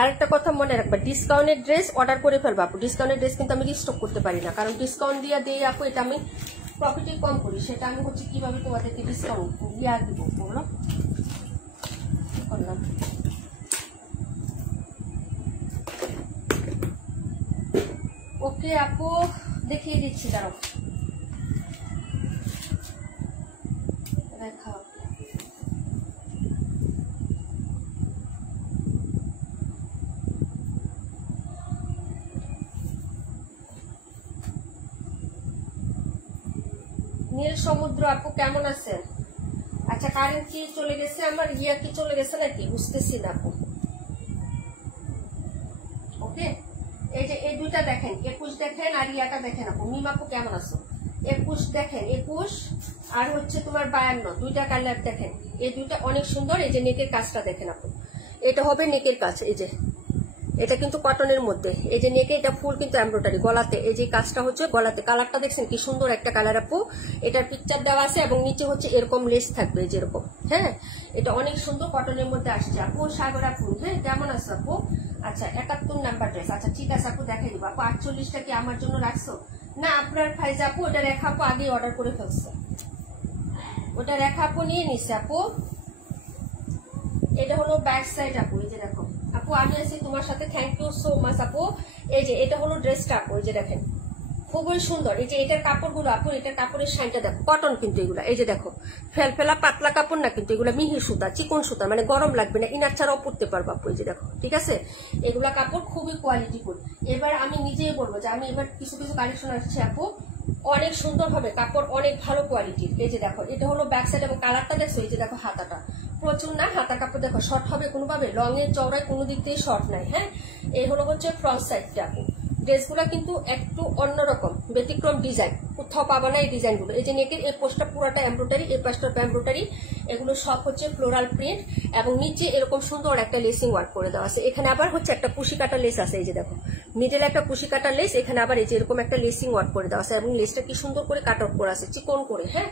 আরেকটা কথা মনে রাখবা, ডিসকাউন্টের ড্রেস অর্ডার করে ফেলবা আপু। ডিসকাউন্টের ড্রেস কিন্তু আমি রিস্টক করতে পারি না, কারণ ডিসকাউন্ট দিয়ে দিই আপু, এটা আমি প্রফিটই কম করি। সেটা আমি হচ্ছে কিভাবে তোমাদেরকে ডিসকাউন্ট দিয়ে দিব বলো করলাম। ওকে আপু, দেখিয়ে দিচ্ছি, দাঁড়াও দেখা। নীল সমুদ্র আপু কেমন আছেন? আচ্ছা, কারেন্ট কি চলে গেছে আমার, ইয়া কি চলে গেছে নাকি বুঝতেছি না আপু। ওকে, এই যে এই দুইটা দেখেন, 21 দেখেন আর ইয়াটা দেখেন আপু। মিম আপু কেমন আছো? 21 দেখেন, 21 আর হচ্ছে তোমার 52, দুইটা কালার দেখেন। এই দুইটা অনেক সুন্দর। এই যে নেকের কাজটা দেখেন আপু, এটা হবে নেকের কাজ। এই যে এটা কিন্তু কটনের মধ্যে, এই যে নেকে এটা ফুল কিন্তু এমব্রয়ডারি। গলাতে এই যে কাজটা হচ্ছে গলাতে, কালারটা দেখছেন কি সুন্দর একটা কালার আপু। এটার পিকচার দেওয়া আছে এবং নিচে হচ্ছে এরকম লেস থাকবে যেরকম। হ্যাঁ, এটা অনেক সুন্দর কটনের মধ্যে আসছে আপু। সাগর আপু, হ্যাঁ কেমন আছে আপু? আচ্ছা, 71 নাম্বার ড্রেস। আচ্ছা ঠিক আছে আপু, দেখাই দিব আপু। 48টা কি আমার জন্য রাখছো? না, আপনার ফাইজা আপু ওটা রেখা আপু আগে অর্ডার করে ফেলছে, ওটা রেখা আপু নিয়ে নিচ্ছে আপু। এটা হলো ব্যাক সাইড আপু। এই যে দেখো আপু, আমি আছি তোমার সাথে, থ্যাংক ইউ সো মাচ আপু। এই যে এটা হলো ড্রেসটা আপু, এই যে দেখেন খুবই সুন্দর। এই যে এটার কাপড়গুলো আপু, এটার কাপড়ের শাইনটা দেখো, কটন কিন্তু এগুলা। এই যে দেখো ফেলফেলা পাতলা কাপড় না কিন্তু, এগুলা মিহি সুতা, চিকন সুতা, মানে গরম লাগবে না, ইনার ছাড়াও পরতে পারবো আপু। এই যে দেখো, ঠিক আছে, এগুলা কাপড় খুবই কোয়ালিটিফুল। এবার আমি নিজেই বলবো যে আমি এবার কিছু কিছু কালেকশন আসছে আপু, অনেক সুন্দর হবে কাপড়, অনেক ভালো কোয়ালিটির। এই যে দেখো এটা হলো ব্যাক সাইড এবং কালারটা দেখছো। এই যে দেখো হাতাটা প্রচুর না, হাতার কাপড় দেখো, শর্ট হবে কোনোভাবে, লং এর চওড়ায় কোনো দিক দিয়ে শর্ট নাই। হ্যাঁ, এই হলো হচ্ছে ফ্রন্ট সাইডটা আপু। ড্রেসগুলো কিন্তু একটু অন্যরকম, ব্যতিক্রম ডিজাইন, কোথাও পাবা না এই ডিজাইনগুলো। এই যে নেকের এই পোস্টটা পুরোটা এমব্রয়ডারি, এই পাশটা এমব্রয়ডারি, এগুলো সব হচ্ছে ফ্লোরাল প্রিন্ট এবং নিচে এরকম সুন্দর একটা লেসিং ওয়ার্ক করে দেওয়া আছে। এখানে আবার হচ্ছে একটা কুশি কাটা লেস আছে। এই যে দেখো মিডল একটা কুশি কাটা লেস, এখানে আবার এই যে এরকম একটা লেসিং ওয়ার্ক করে দেওয়া আছে এবং লেসটা কি সুন্দর করে কাট আউট করা আছে চিকন করে। হ্যাঁ,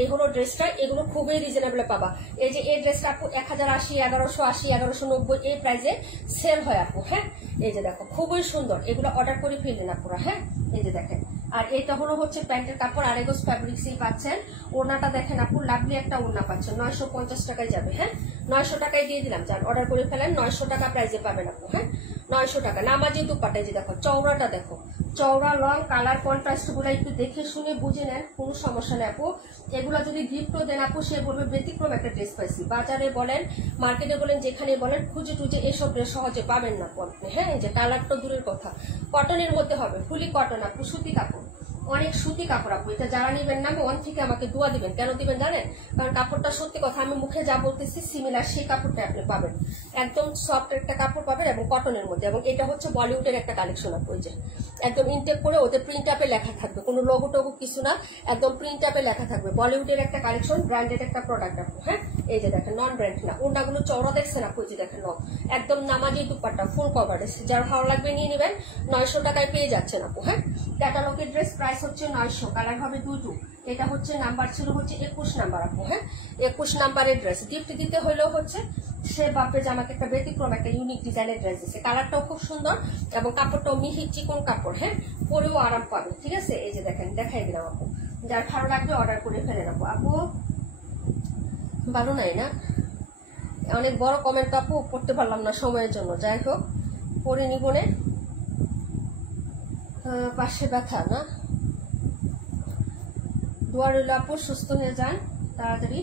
এই হলো ড্রেসটা, এগুলো খুবই রিজনেবল পাবা। এই যে এই ড্রেসটা আপু 1080, 1180, 1190 এই প্রাইসে সেল হয় আপু। হ্যাঁ, এই যে দেখো খুবই সুন্দর, এগুলো অর্ডার করে ফেললেন আপুরা। হ্যাঁ, এই যে দেখেন, আর এটা হলো হচ্ছে প্যান্টের কাপড়, আরেগোস ফ্যাব্রিক সিল পাচ্ছেন। ওড়নাটা দেখেন আপু, লাভলি একটা ওড়না পাচ্ছেন, 950 টাকায় যাবে। হ্যাঁ, 900 টাকায় দিয়ে দিলাম, যান অর্ডার করে ফেলেন, 900 টাকা প্রাইসে পাবেন আপু। হ্যাঁ, 900 টাকা। নামাজি দুপাট্টা, যে দেখো চওড়াটা দেখো, চওড়া লং, কালার কন্ট্রাস্ট গুলো একটু দেখে শুনে বুঝে নেন, কোনো সমস্যা নেই আপু। এগুলো যদি গিফটও দেন আপু, সে বলবে ব্যতিক্রম একটা ড্রেস পাইছি। বাজারে বলেন, মার্কেটে বলেন, যেখানে বলেন, খুঁজে টুজে এসব ড্রেস সহজে পাবেন না আপনি। হ্যাঁ, এই যে কালারটা দূরের কথা, কটনের মধ্যে হবে, ফুলি কটন আপু, সুতি কাপড়, অনেক সুতি কাপড় আপু। এটা যারা নিবেন না, মন থেকে আমাকে দোয়া দিবেন। কেন দিবেন জানেন? কারণ কাপড়টা সত্যি কথা, আমি মুখে যা বলতেছি সিমিলার সেই কাপড়টা আপনি পাবেন, একদম সফট একটা কাপড় পাবেন এবং কটনের মধ্যে। এবং এটা হচ্ছে বলিউডের একটা কালেকশন আপু। এই যে একদম ইনটেক করে ওদের প্রিন্ট আপে লেখা থাকবে, কোনো লোগো টোগো কিছু না, একদম প্রিন্ট আপে লেখা থাকবে। বলিউডের একটা কালেকশন, ব্র্যান্ডেড একটা প্রোডাক্ট আপু। হ্যাঁ, এই যে দেখেন নন ব্র্যান্ড না, ওড়নাগুলো চওড়া দেখছেন আপু। এই যে দেখেন একদম নামাজি দুপাট্টা, ফুল কভারেজ, যার ভালো লাগবে নিয়ে নেবেন, 900 টাকায় পেয়ে যাচ্ছেন আপু। হ্যাঁ, ক্যাটালগের ড্রেস প্রাইস হচ্ছে 900, কালার হবে দুটো। এটা হচ্ছে নাম্বার ছিল হচ্ছে 21 নাম্বার আপু। হ্যাঁ, 21 নাম্বারের ড্রেস গিফট দিতে হলেও হচ্ছে সে বাপরে যে আমাকে একটা ব্যতিক্রম একটা ইউনিক ডিজাইনের ড্রেস দিচ্ছে, কালারটাও খুব সুন্দর এবং কাপড়টাও মিহি চিকন কাপড়। হ্যাঁ, পরেও আরাম পাবে। ঠিক আছে, এই যে দেখেন, দেখাই দিলাম আপু, যার ভালো লাগবে অর্ডার করে ফেলেন আপু। আপু ভালো নাই না, অনেক বড় কমেন্ট আপু, পড়তে পারলাম না সময়ের জন্য, যাই হোক পরে নিবনে। পাশে ব্যথা না, দোয়া রইল আপু, সুস্থ হয়ে যান তাড়াতাড়ি।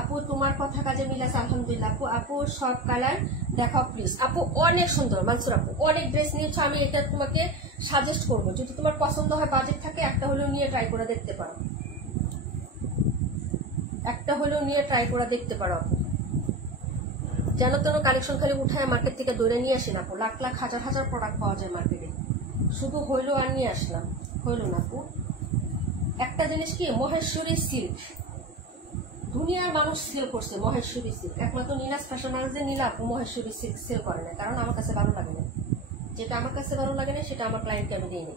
আপু তোমার কথা কাজে মিলাস, আলহামদুলিল্লাহ আপু। আপু সব কালার দেখাও প্লিজ আপু, অনেক সুন্দর। মানসুর আপু অনেক ড্রেস নিয়েছো, আমি এটা তোমাকে সাজেস্ট করবো, যদি তোমার পছন্দ হয়, বাজেট থাকে, একটা হলেও নিয়ে ট্রাই করে দেখতে পারো, একটা হলেও নিয়ে ট্রাই করে দেখতে পারো আপু। যেন তেন কালেকশন খালি উঠায় মার্কেট থেকে দৌড়ে নিয়ে আসেন আপু, লাখ লাখ হাজার হাজার প্রোডাক্ট পাওয়া যায় মার্কেটে, শুধু হইলো আর নিয়ে আসলাম, হইলো না আপু। একটা জিনিস কি, মহেশ্বরী সিল্ক, দুনিয়ার মানুষ সেল করছে মহেশ্বরী সিল্ক, একমাত্র নীলাজ ফ্যাশন হাউসে নীলা আপু মহেশ্বরী সিল্ক সেল করে না, কারণ আমার কাছে ভালো লাগে না। যেটা আমার কাছে ভালো লাগে না সেটা আমার ক্লায়েন্টকে আমি দিই নি।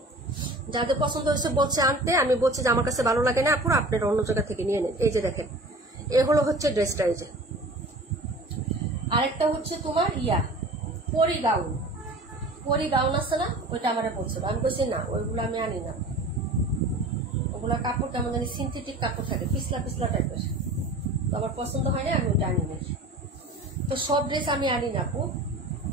যাদের পছন্দ হয়েছে বলছে আনতে, আমি বলছি যে আমার কাছে ভালো লাগে না আপুরা, আপনারা অন্য জায়গা থেকে নিয়ে নেন। এই যে দেখেন, এ হলো হচ্ছে ড্রেসটা। এই যে আরেকটা হচ্ছে তোমার পরি গাউন, পরি গাউন আছে না, ওইটা আমার বলছিল। আমি বলছি না, ওইগুলো আমি আনি না, ওগুলা কাপড় কেমন জানি সিনথেটিক কাপড় থাকে, পিছলা পিছলা টাইপের, তো আমার পছন্দ হয় না, আমি ওইটা আনি না। তো সব ড্রেস আমি আনি না আপু,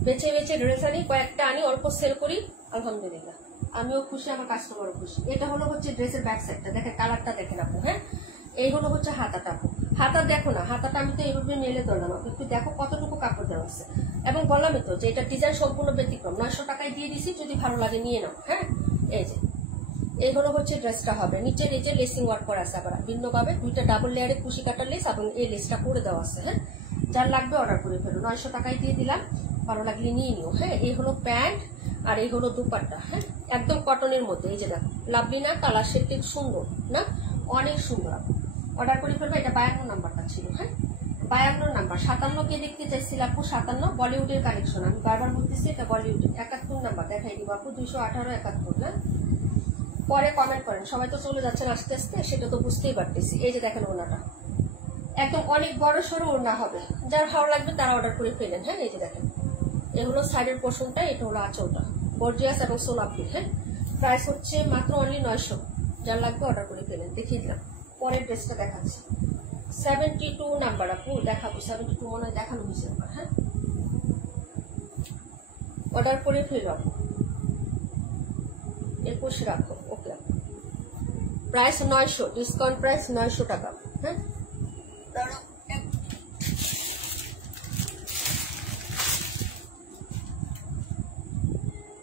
বেছে বেছে ড্রেস আনি, কয়েকটা আনি, অল্প সেল করি, আলহামদুলিল্লাহ আমিও খুশি, আমার কাস্টমারও খুশি। এটা হলো হচ্ছে ড্রেসের ব্যাক সাইডটা, দেখেন কালারটা দেখেন আপু। হ্যাঁ, এই হলো হচ্ছে হাতাটা আপু। হাতা দেখো না, হাতাটা আমি তো এইভাবে মেলে ধরলাম, একটু দেখো কতটুকু কাপড় দেওয়া আছে। এবং বললামই তো যে এটা ডিজাইন সম্পূর্ণ ব্যতিক্রম, 900 টাকায় দিয়ে দিছি, যদি ভালো লাগে নিয়ে নাও। হ্যাঁ, এই যে এই হলো হচ্ছে ড্রেসটা হবে। নিচে নিচে লেসিং ওয়ার্ক করা আছে, আবার ভিন্নভাবে দুইটা ডাবল লেয়ারে কুশি কাটার লেস এবং এই লেসটা করে দেওয়া আছে। হ্যাঁ, যার লাগবে অর্ডার করে ফেলো, 900 টাকায় দিয়ে দিলাম, ভালো লাগলে নিয়ে নিও। হ্যাঁ, এই হলো প্যান্ট আর এই হলো দুপাট্টা। হ্যাঁ, একদম কটনের মধ্যে। এই যে দেখো, লাভলি না, কালার শেডটি সুন্দর না, অনেক সুন্দর। অর্ডার করে ফেলবে। এটা 52 নাম্বারটা ছিল। হ্যাঁ, 52 নাম্বার। 57 কে দেখতে চাইছিল আপু, 57 বলিউডের কালেকশন, আমি বারবার বলতেছি এটা বলিউডের। 71 নাম্বার দেখাই দিব আপু, 218 71। হ্যাঁ, পরে কমেন্ট করেন, সবাই তো চলে যাচ্ছেন আস্তে আস্তে, সেটা তো বুঝতেই পারতেছি। এই যে দেখেন ওনাটা একদম অনেক বড় সড়ো ওড়না হবে, যার ভালো লাগবে তারা অর্ডার করে ফেলেন। হ্যাঁ, এই যে দেখেন, এ হলো সাইডের পোর্শনটা, এটা হলো আঁচলটা, গর্জিয়াস এবং সোলাপি। হ্যাঁ, প্রাইস হচ্ছে মাত্র অনলি 900, যার লাগবে অর্ডার করে ফেলেন। দেখিয়ে দিলাম, পরের ড্রেসটা দেখাচ্ছি। 72 নাম্বার আপু দেখাবো, 72 মনে হয় দেখানো হয়েছে আমার। হ্যাঁ, অর্ডার করে ফেলো আপু, 21 রাখো। ওকে, প্রাইস 900, ডিসকাউন্ট প্রাইস 900 টাকা। হ্যাঁ,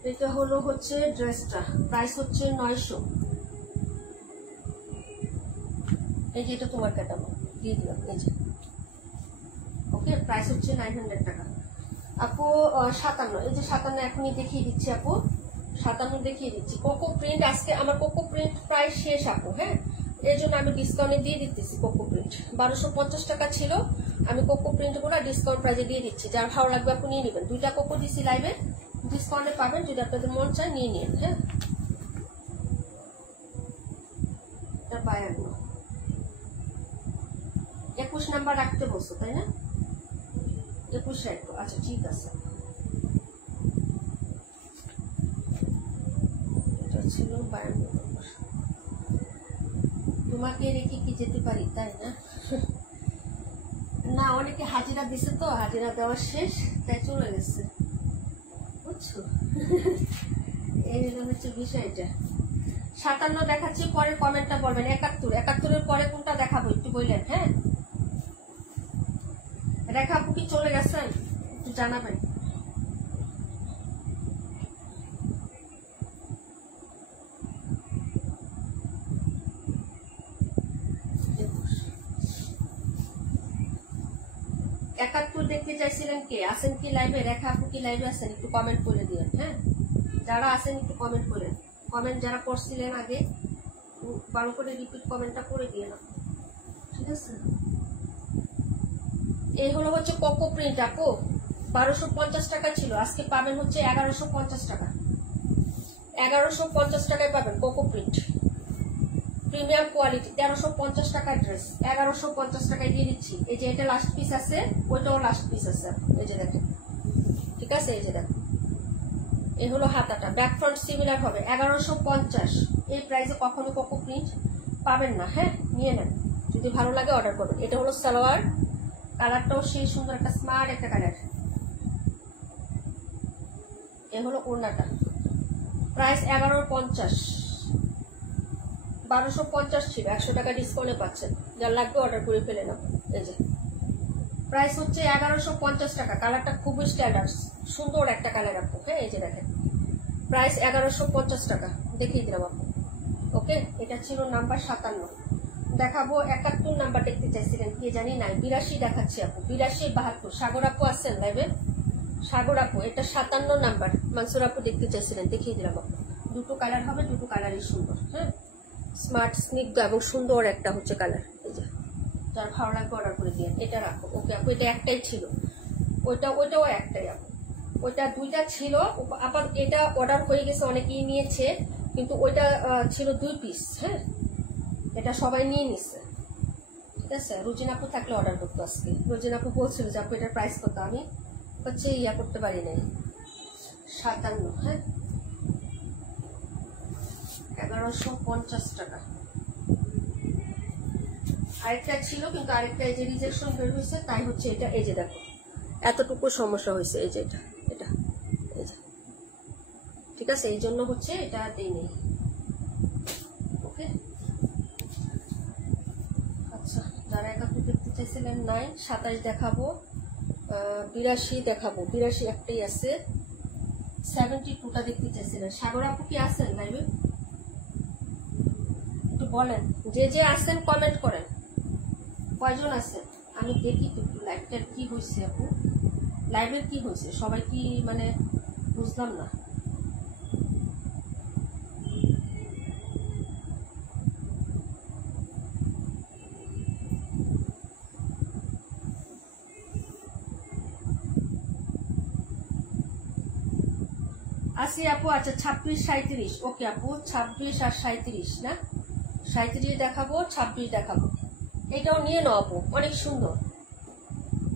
এটা হলো হচ্ছে ড্রেসটা, প্রাইস হচ্ছে 900। এই যে এটা তোমার ক্যাটালগ দিয়ে দিলাম। এই যে ওকে, প্রাইস হচ্ছে 900 টাকা আপু। 57, এই যে 57 এখনই দেখিয়ে দিচ্ছি আপু, 57 দেখিয়ে দিচ্ছি। কোকো প্রিন্ট, আজকে আমার কোকো প্রিন্ট প্রায় শেষ আপু। হ্যাঁ, এই জন্য আমি ডিসকাউন্টে দিয়ে দিতেছি। কোকো প্রিন্ট 1250 টাকা ছিল, আমি কোকো প্রিন্ট গুলো ডিসকাউন্ট প্রাইজে দিয়ে দিচ্ছি। যার ভালো লাগবে আপু নিয়ে নেবেন। 2টা কোকো দিচ্ছি লাইভে, ডিসকাউন্টে পাবেন, যদি আপনাদের মন চায় নিয়ে নিন। হ্যাঁ, এটা 52, 21 নাম্বার রাখতে বলছো তাই না? 21 রাখবো, আচ্ছা ঠিক আছে। এটা ছিল 52 নাম্বার। তোমাকে রেখে কি যেতে পারি তাই না? না, অনেকে হাজিরা দিছে তো, হাজিরা দেওয়া শেষ, তাই চলে গেছে, বুঝছো? এই হচ্ছে বিষয়টা। 57 দেখাচ্ছি, পরে কমেন্টটা বলবেন। 71 পরে কোনটা দেখাবো একটু বললেন। হ্যাঁ, রেখা আপু কি চলে গেছেন একটু জানাবেন। দেখতে চাইছিলেন কে? আছেন কি লাইভে? রেখা আপু কি লাইভে আছেন? একটু কমেন্ট করে দিন। হ্যাঁ, যারা আছেন একটু কমেন্ট করেন। কমেন্ট যারা করছিলেন আগে, ভালো করে রিপিট কমেন্টটা করে দিয়ে না, ঠিক আছে? এই হলো হচ্ছে কোকো প্রিন্ট আপু, 1250 টাকা ছিল, আজকে পাবেন হচ্ছে 1150 টাকা। 1150 টাকায় পাবেন কোকো প্রিন্ট, প্রিমিয়াম কোয়ালিটি। 1350 টাকার ড্রেস 1150 টাকায় দিয়ে দিচ্ছি। এই যে এটা লাস্ট পিস আছে, ওইটাও লাস্ট পিস আছে, এই যে দেখেন, ঠিক আছে? এই যে দেখেন, এই হলো হাতাটা, ব্যাক ফ্রন্ট সিমিলার হবে। 1150, এই প্রাইসে কখনো কোকো প্রিন্ট পাবেন না। হ্যাঁ, নিয়ে নেন, যদি ভালো লাগে অর্ডার করবেন। এটা হলো সালোয়ার, কালারটাও সেই সুন্দর, একটা স্মার্ট একটা কালার। এ হলো ওড়নাটা, প্রাইস 1150, 1250 ছিল, 100 টাকা ডিসকাউন্টে পাচ্ছেন। যার লাগবে অর্ডার করে ফেলে নাও। এই যে প্রাইস হচ্ছে 1150 টাকা। কালারটা খুবই স্ট্যান্ডার্ড, সুন্দর একটা কালার আপু। হ্যাঁ, এই যে দেখেন, প্রাইস 1150 টাকা, দেখিয়ে দিলাম আপু। ওকে, এটা ছিল নাম্বার 57। দেখাবো 71 নাম্বার দেখতে চাইছিলেন, কে জানি নাই। 82 দেখাচ্ছি আপু, 82 72। সাগর আপু আসছেন লাইভে? সাগর আপু, এটা 57 নাম্বার। মানসুর আপু দেখতে চাইছিলেন, দেখিয়ে দিলাম আপু। দুটো কালার হবে, দুটো কালারই সুন্দর। হ্যাঁ, স্মার্ট স্নিগ্ধ এবং সুন্দর একটা হচ্ছে কালার। এই যে যার ভালো লাগবে অর্ডার করে দিয়ে। এটা রাখো। ওকে আপু, এটা একটাই ছিল, ওইটাও একটাই আপু, ওইটা দুইটা ছিল। আবার এটা অর্ডার হয়ে গেছে, অনেকেই নিয়েছে, কিন্তু ওইটা ছিল 2 পিস। হ্যাঁ, এটা সবাই নিয়ে নিচ্ছে। ঠিক আছে, রুজিন আপু থাকলে অর্ডার করতো আজকে। রুজিন আপু বলছিল যে আপু এটার প্রাইস কত, আমি হচ্ছে ইয়া করতে পারি নাই, 57। হ্যাঁ, 1150 টাকা। আরেকটা ছিল, কিন্তু আরেকটা এই যে রিজেকশন বের হয়েছে, তাই হচ্ছে এটা। এই যে দেখো এতটুকু সমস্যা হয়েছে, এই যে এটা এটা এই যে, ঠিক আছে, এই জন্য হচ্ছে এটা দেই নেই। ওকে, আচ্ছা, যারা 71 দেখতে চাইছিলেন নাই, 27 দেখাবো, 82 দেখাবো। 82 একটাই আছে। 72টা দেখতে চাইছিলেন। সাগর আপু কি আছেন লাইভে? একটু বলেন, যে যে আছেন কমেন্ট করেন, কয়জন আছেন আমি দেখি তো একটু লাইভটার কি হয়েছে আপু, লাইভের কি হয়েছে, সবাই কি মানে বুঝলাম না। আসি আপু, আচ্ছা 26 37। ওকে আপু, 26 আর 37 না, 37 দেখাবো, 26 দেখাবো। এটাও নিয়ে নাও আপু, অনেক সুন্দর,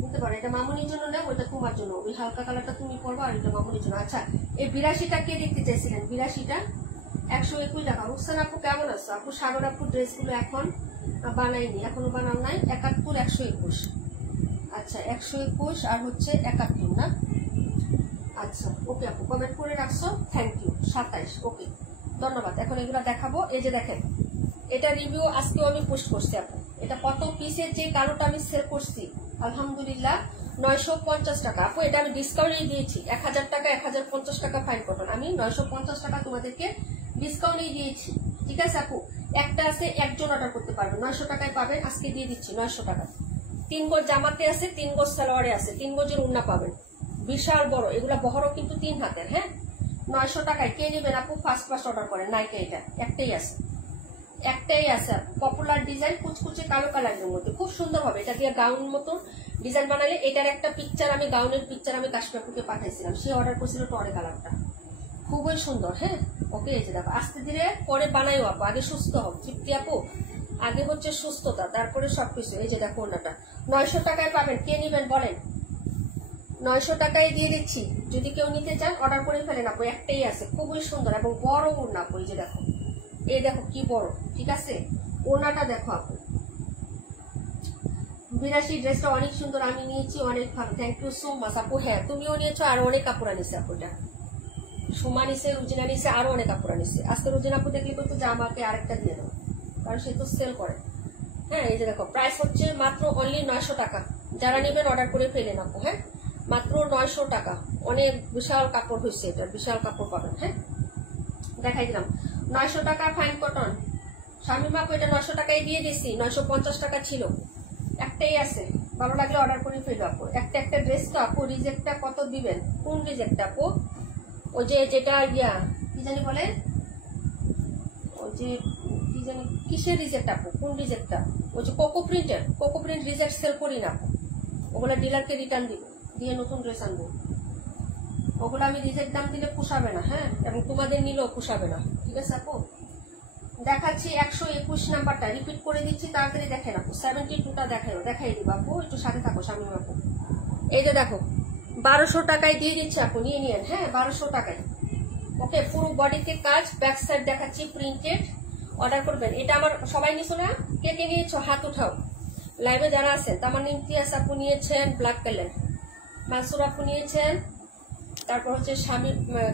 নিতে পারো। এটা মামুনির জন্য না, ওইটা তোমার জন্য, ওই হালকা কালারটা তুমি পরবা, আর এটা মামুনির জন্য। আচ্ছা, এই 82টা কে দেখতে চাইছিলেন? 82টা 121 টাকা। রুকসান আপু কেমন আছো? আপু সাগর আপু ড্রেসগুলো এখন বানাইনি, এখনো বানাও নাই। 71 121। আচ্ছা, 121 আর হচ্ছে 71 না। আচ্ছা, ওকে আপু, কমেন্ট করে রাখছো, থ্যাংক ইউ। 27, ওকে, ধন্যবাদ। এখন এগুলো দেখাবো। এই যে দেখেন, এটা রিভিউ আজকেও আমি পোস্ট করছি আপু। এটা কত পিসের যে কালোটা আমি সেল করছি, আলহামদুলিল্লাহ 950 টাকা। আপু এটা আমি ডিসকাউন্টে দিয়েছি, 1000 টাকা 1050 টাকা ফাইন কটন, আমি 950 টাকা তোমাদেরকে ডিসকাউন্টে দিয়েছি। ঠিক আছে আপু, একটা আছে, একজন অর্ডার করতে পারবে, 900 টাকায় পাবেন। আজকে দিয়ে দিচ্ছি 900 টাকা। 3 গজ জামাতে আছে, 3 গজ সালোয়ারে আছে, 3 গজের উন্না পাবেন, বিশাল বড়। এগুলা বহরও কিন্তু 3 হাতের। হ্যাঁ, 900 টাকায় কে নেবেন আপু? ফার্স্ট অর্ডার করেন। নাইকা এটা একটাই আছে, একটাই আছে। পপুলার ডিজাইন, কুচকুচে কালো কালারের মধ্যে, খুব সুন্দর হবে। এটা দিয়ে গাউন মতন ডিজাইন বানালে। এটার একটা পিকচার আমি, গাউনের পিকচার আমি কাশ্মীরপুকে পাঠাইছিলাম, সে অর্ডার করছিল টরে কালারটা, খুবই সুন্দর। হ্যাঁ, ওকে, এই যে দেখো, আস্তে ধীরে পরে বানাইও আপু, আগে সুস্থ হোক। তৃপ্তি আপু, আগে হচ্ছে সুস্থতা, তারপরে সবকিছু। এই যে দেখো ওনাটা 900 টাকায় পাবেন, কে নেবেন বলেন? 900 টাকায় দিয়ে দিচ্ছি। যদি কেউ নিতে চান অর্ডার করে ফেলেন আপু, একটাই আছে, খুবই সুন্দর এবং বড় ওড়না আপু। এই যে দেখো, এই দেখো কি বড়, ঠিক আছে, ওড়নাটা দেখো আপু। 82 ড্রেসটা অনেক সুন্দর, আমি নিয়েছি, অনেক ভালো, থ্যাংক ইউ সো মাচ আপু। হ্যাঁ, তুমিও নিয়েছো, আরো অনেক কাপড় নিছে আপুটা, সুমা নিছে, রুজিনা নিছে, আরো অনেক কাপড় নিছে। আজকে রুজিনা আপু দেখলে কিন্তু যে আমাকে আরেকটা দিয়ে দেবো, কারণ সে তো সেল করে। হ্যাঁ, এই যে দেখো, প্রাইস হচ্ছে মাত্র অনলি 900 টাকা। যারা নেবেন অর্ডার করে ফেলেন আপু। হ্যাঁ, মাত্র 900 টাকা, অনেক বিশাল কাপড় হয়েছে, এটা বিশাল কাপড় পাবেন। হ্যাঁ, দেখাই দিলাম 900 টাকা ফাইন কটন। শামিমা আপু এটা 900 টাকায় দিয়ে দিছি, 950 টাকা ছিল, একটাই আছে, ভালো লাগলে অর্ডার করে ফেলো আপু। একটা ড্রেস তো আপু, রিজেক্টটা কত দিবেন? কোন রিজেক্ট আপু? ওই যে যেটা ইয়া কি জানি বলে, ওই যে কি জানি কিসের রিজেক্ট আপু? কোন রিজেক্টটা? ওই যে কোকো প্রিন্ট রিজেক্ট সেল করি না আপু, ওগুলা ডিলারকে রিটার্ন দিব, দিয়ে নতুন ড্রেস আনবো। ওগুলো আমি রিজেক্ট দাম দিলে পোষাবে না। হ্যাঁ, এবং তোমাদের নিলেও পোষাবে না। ঠিক আছে আপু, দেখাচ্ছি 121 নাম্বারটা, রিপিট করে দিচ্ছি, তাড়াতাড়ি দেখেন আপু। 72টা দেখাই দিব আপু, একটু সাথে থাকো শামিম আপু। এই যে দেখো 1200 টাকায় দিয়ে দিচ্ছি আপু, নিয়ে নিয়েন। হ্যাঁ, 1200 টাকায়। ওকে, পুরো বডিতে কাজ, ব্যাক সাইড দেখাচ্ছি প্রিন্টেড, অর্ডার করবেন। এটা আমার সবাই নিছো না? কে কে নিয়েছো হাত উঠাও, লাইভে যারা আছেন। তামান ইমতিয়াজ আপু নিয়েছেন ব্ল্যাক কালার, মানসুর আপু নিয়েছেন, তারপর হচ্ছে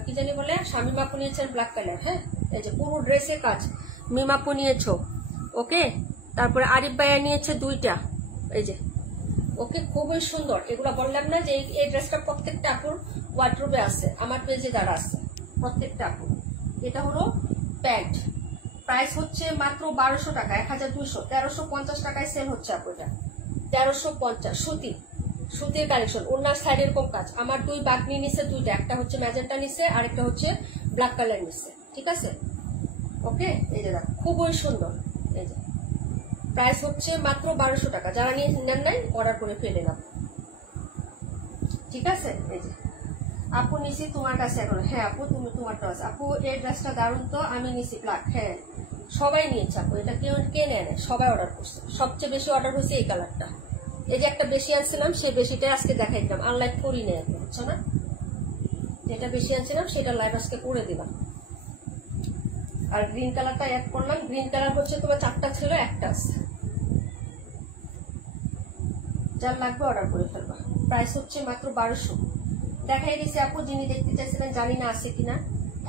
কি জানি বলে শামিম আপু নিয়েছেন ব্ল্যাক কালার। হ্যাঁ, এই যে পুরো ড্রেসে কাজ, মিম আপু নিয়েছো। ওকে, তারপরে আরিফ ভাইয়া নিয়েছে 2টা, এই যে। ওকে, খুবই সুন্দর। এগুলো বললাম না যে এই ড্রেসটা প্রত্যেকটা আপুর ওয়ার্ড্রোবে আছে, আমার পেজে যারা আছে প্রত্যেকটা আপুর। এটা হলো প্যান্ট, প্রাইস হচ্ছে মাত্র 1200 টাকা, 1200, 1350 টাকায় সেল হচ্ছে আপু। এটা 1350, সুতির কালেকশন, ওনার সাইড এরকম কাজ। আমার 2 বাগনি নিচে 2টা, একটা হচ্ছে ম্যাজেন্টা নিচে, আরেকটা হচ্ছে ব্ল্যাক কালার নিচে। ঠিক আছে, ওকে, এই যে দেখো খুবই সুন্দর। এই যে প্রাইস হচ্ছে মাত্র 1200 টাকা। যারা নিয়ে নেন নাই অর্ডার করে ফেলে নাও, ঠিক আছে। এই যে আপু নিছি তোমার কাছে এখন, হ্যাঁ আপু তুমি তোমারটা আছে। আপু এই ড্রেসটা দারুণ তো, আমি নিছি ব্ল্যাক। হ্যাঁ সবাই নিয়েছে আপু, এটা কেউ কে নেয় না, সবাই অর্ডার করছে। সবচেয়ে বেশি অর্ডার হয়েছে এই কালারটা। এই যে একটা বেশি আনছিলাম, সেই বেশিটাই আজকে দেখাই দিলাম, আনলাইভ করি নেই এখন, বুঝছো না। যেটা বেশি আনছিলাম সেটা লাইভ আজকে করে দিলাম। আর গ্রিন কালারটা অ্যাড করলাম। গ্রিন কালার হচ্ছে তোমার 4টা ছিল, একটা আছে। যার লাগবে অর্ডার করে ফেলবা। প্রাইস হচ্ছে মাত্র 1200। দেখাই দিছি আপু, যিনি দেখতে চাইছিলেন, জানি না আছে কিনা।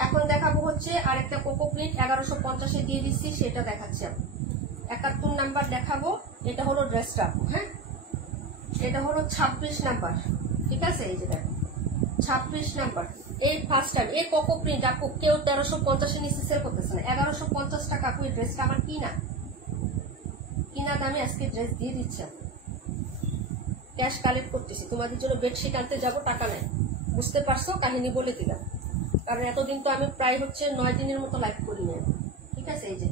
এখন দেখাবো হচ্ছে আরেকটা কোকো প্রিন্ট 1150-এ দিয়ে দিচ্ছি, সেটা দেখাচ্ছি আপু। 71 নাম্বার দেখাবো। এটা হলো ড্রেসটা আপু, হ্যাঁ এটা হলো 26 নাম্বার, ঠিক আছে। এই যে দেখো 26 নাম্বার, এই ফার্স্ট টাইম এই কোকো প্রিন্ট আপু কেউ 1350-এ নিচে সেল করতেছে না। 1150 টাকা আপু এই ড্রেসটা আমার কিনা দামে আজকে ড্রেস দিয়ে দিচ্ছে। ক্যাশ কালেক্ট করতেছি, তোমাদের জন্য বেডশিট আনতে যাব, টাকা নাই। বুঝতে পারছো, কাহিনী বলে দিলাম। কারণ এতদিন তো আমি প্রায় হচ্ছে 9 দিনের মতো লাইভ করি না, ঠিক আছে। এই যে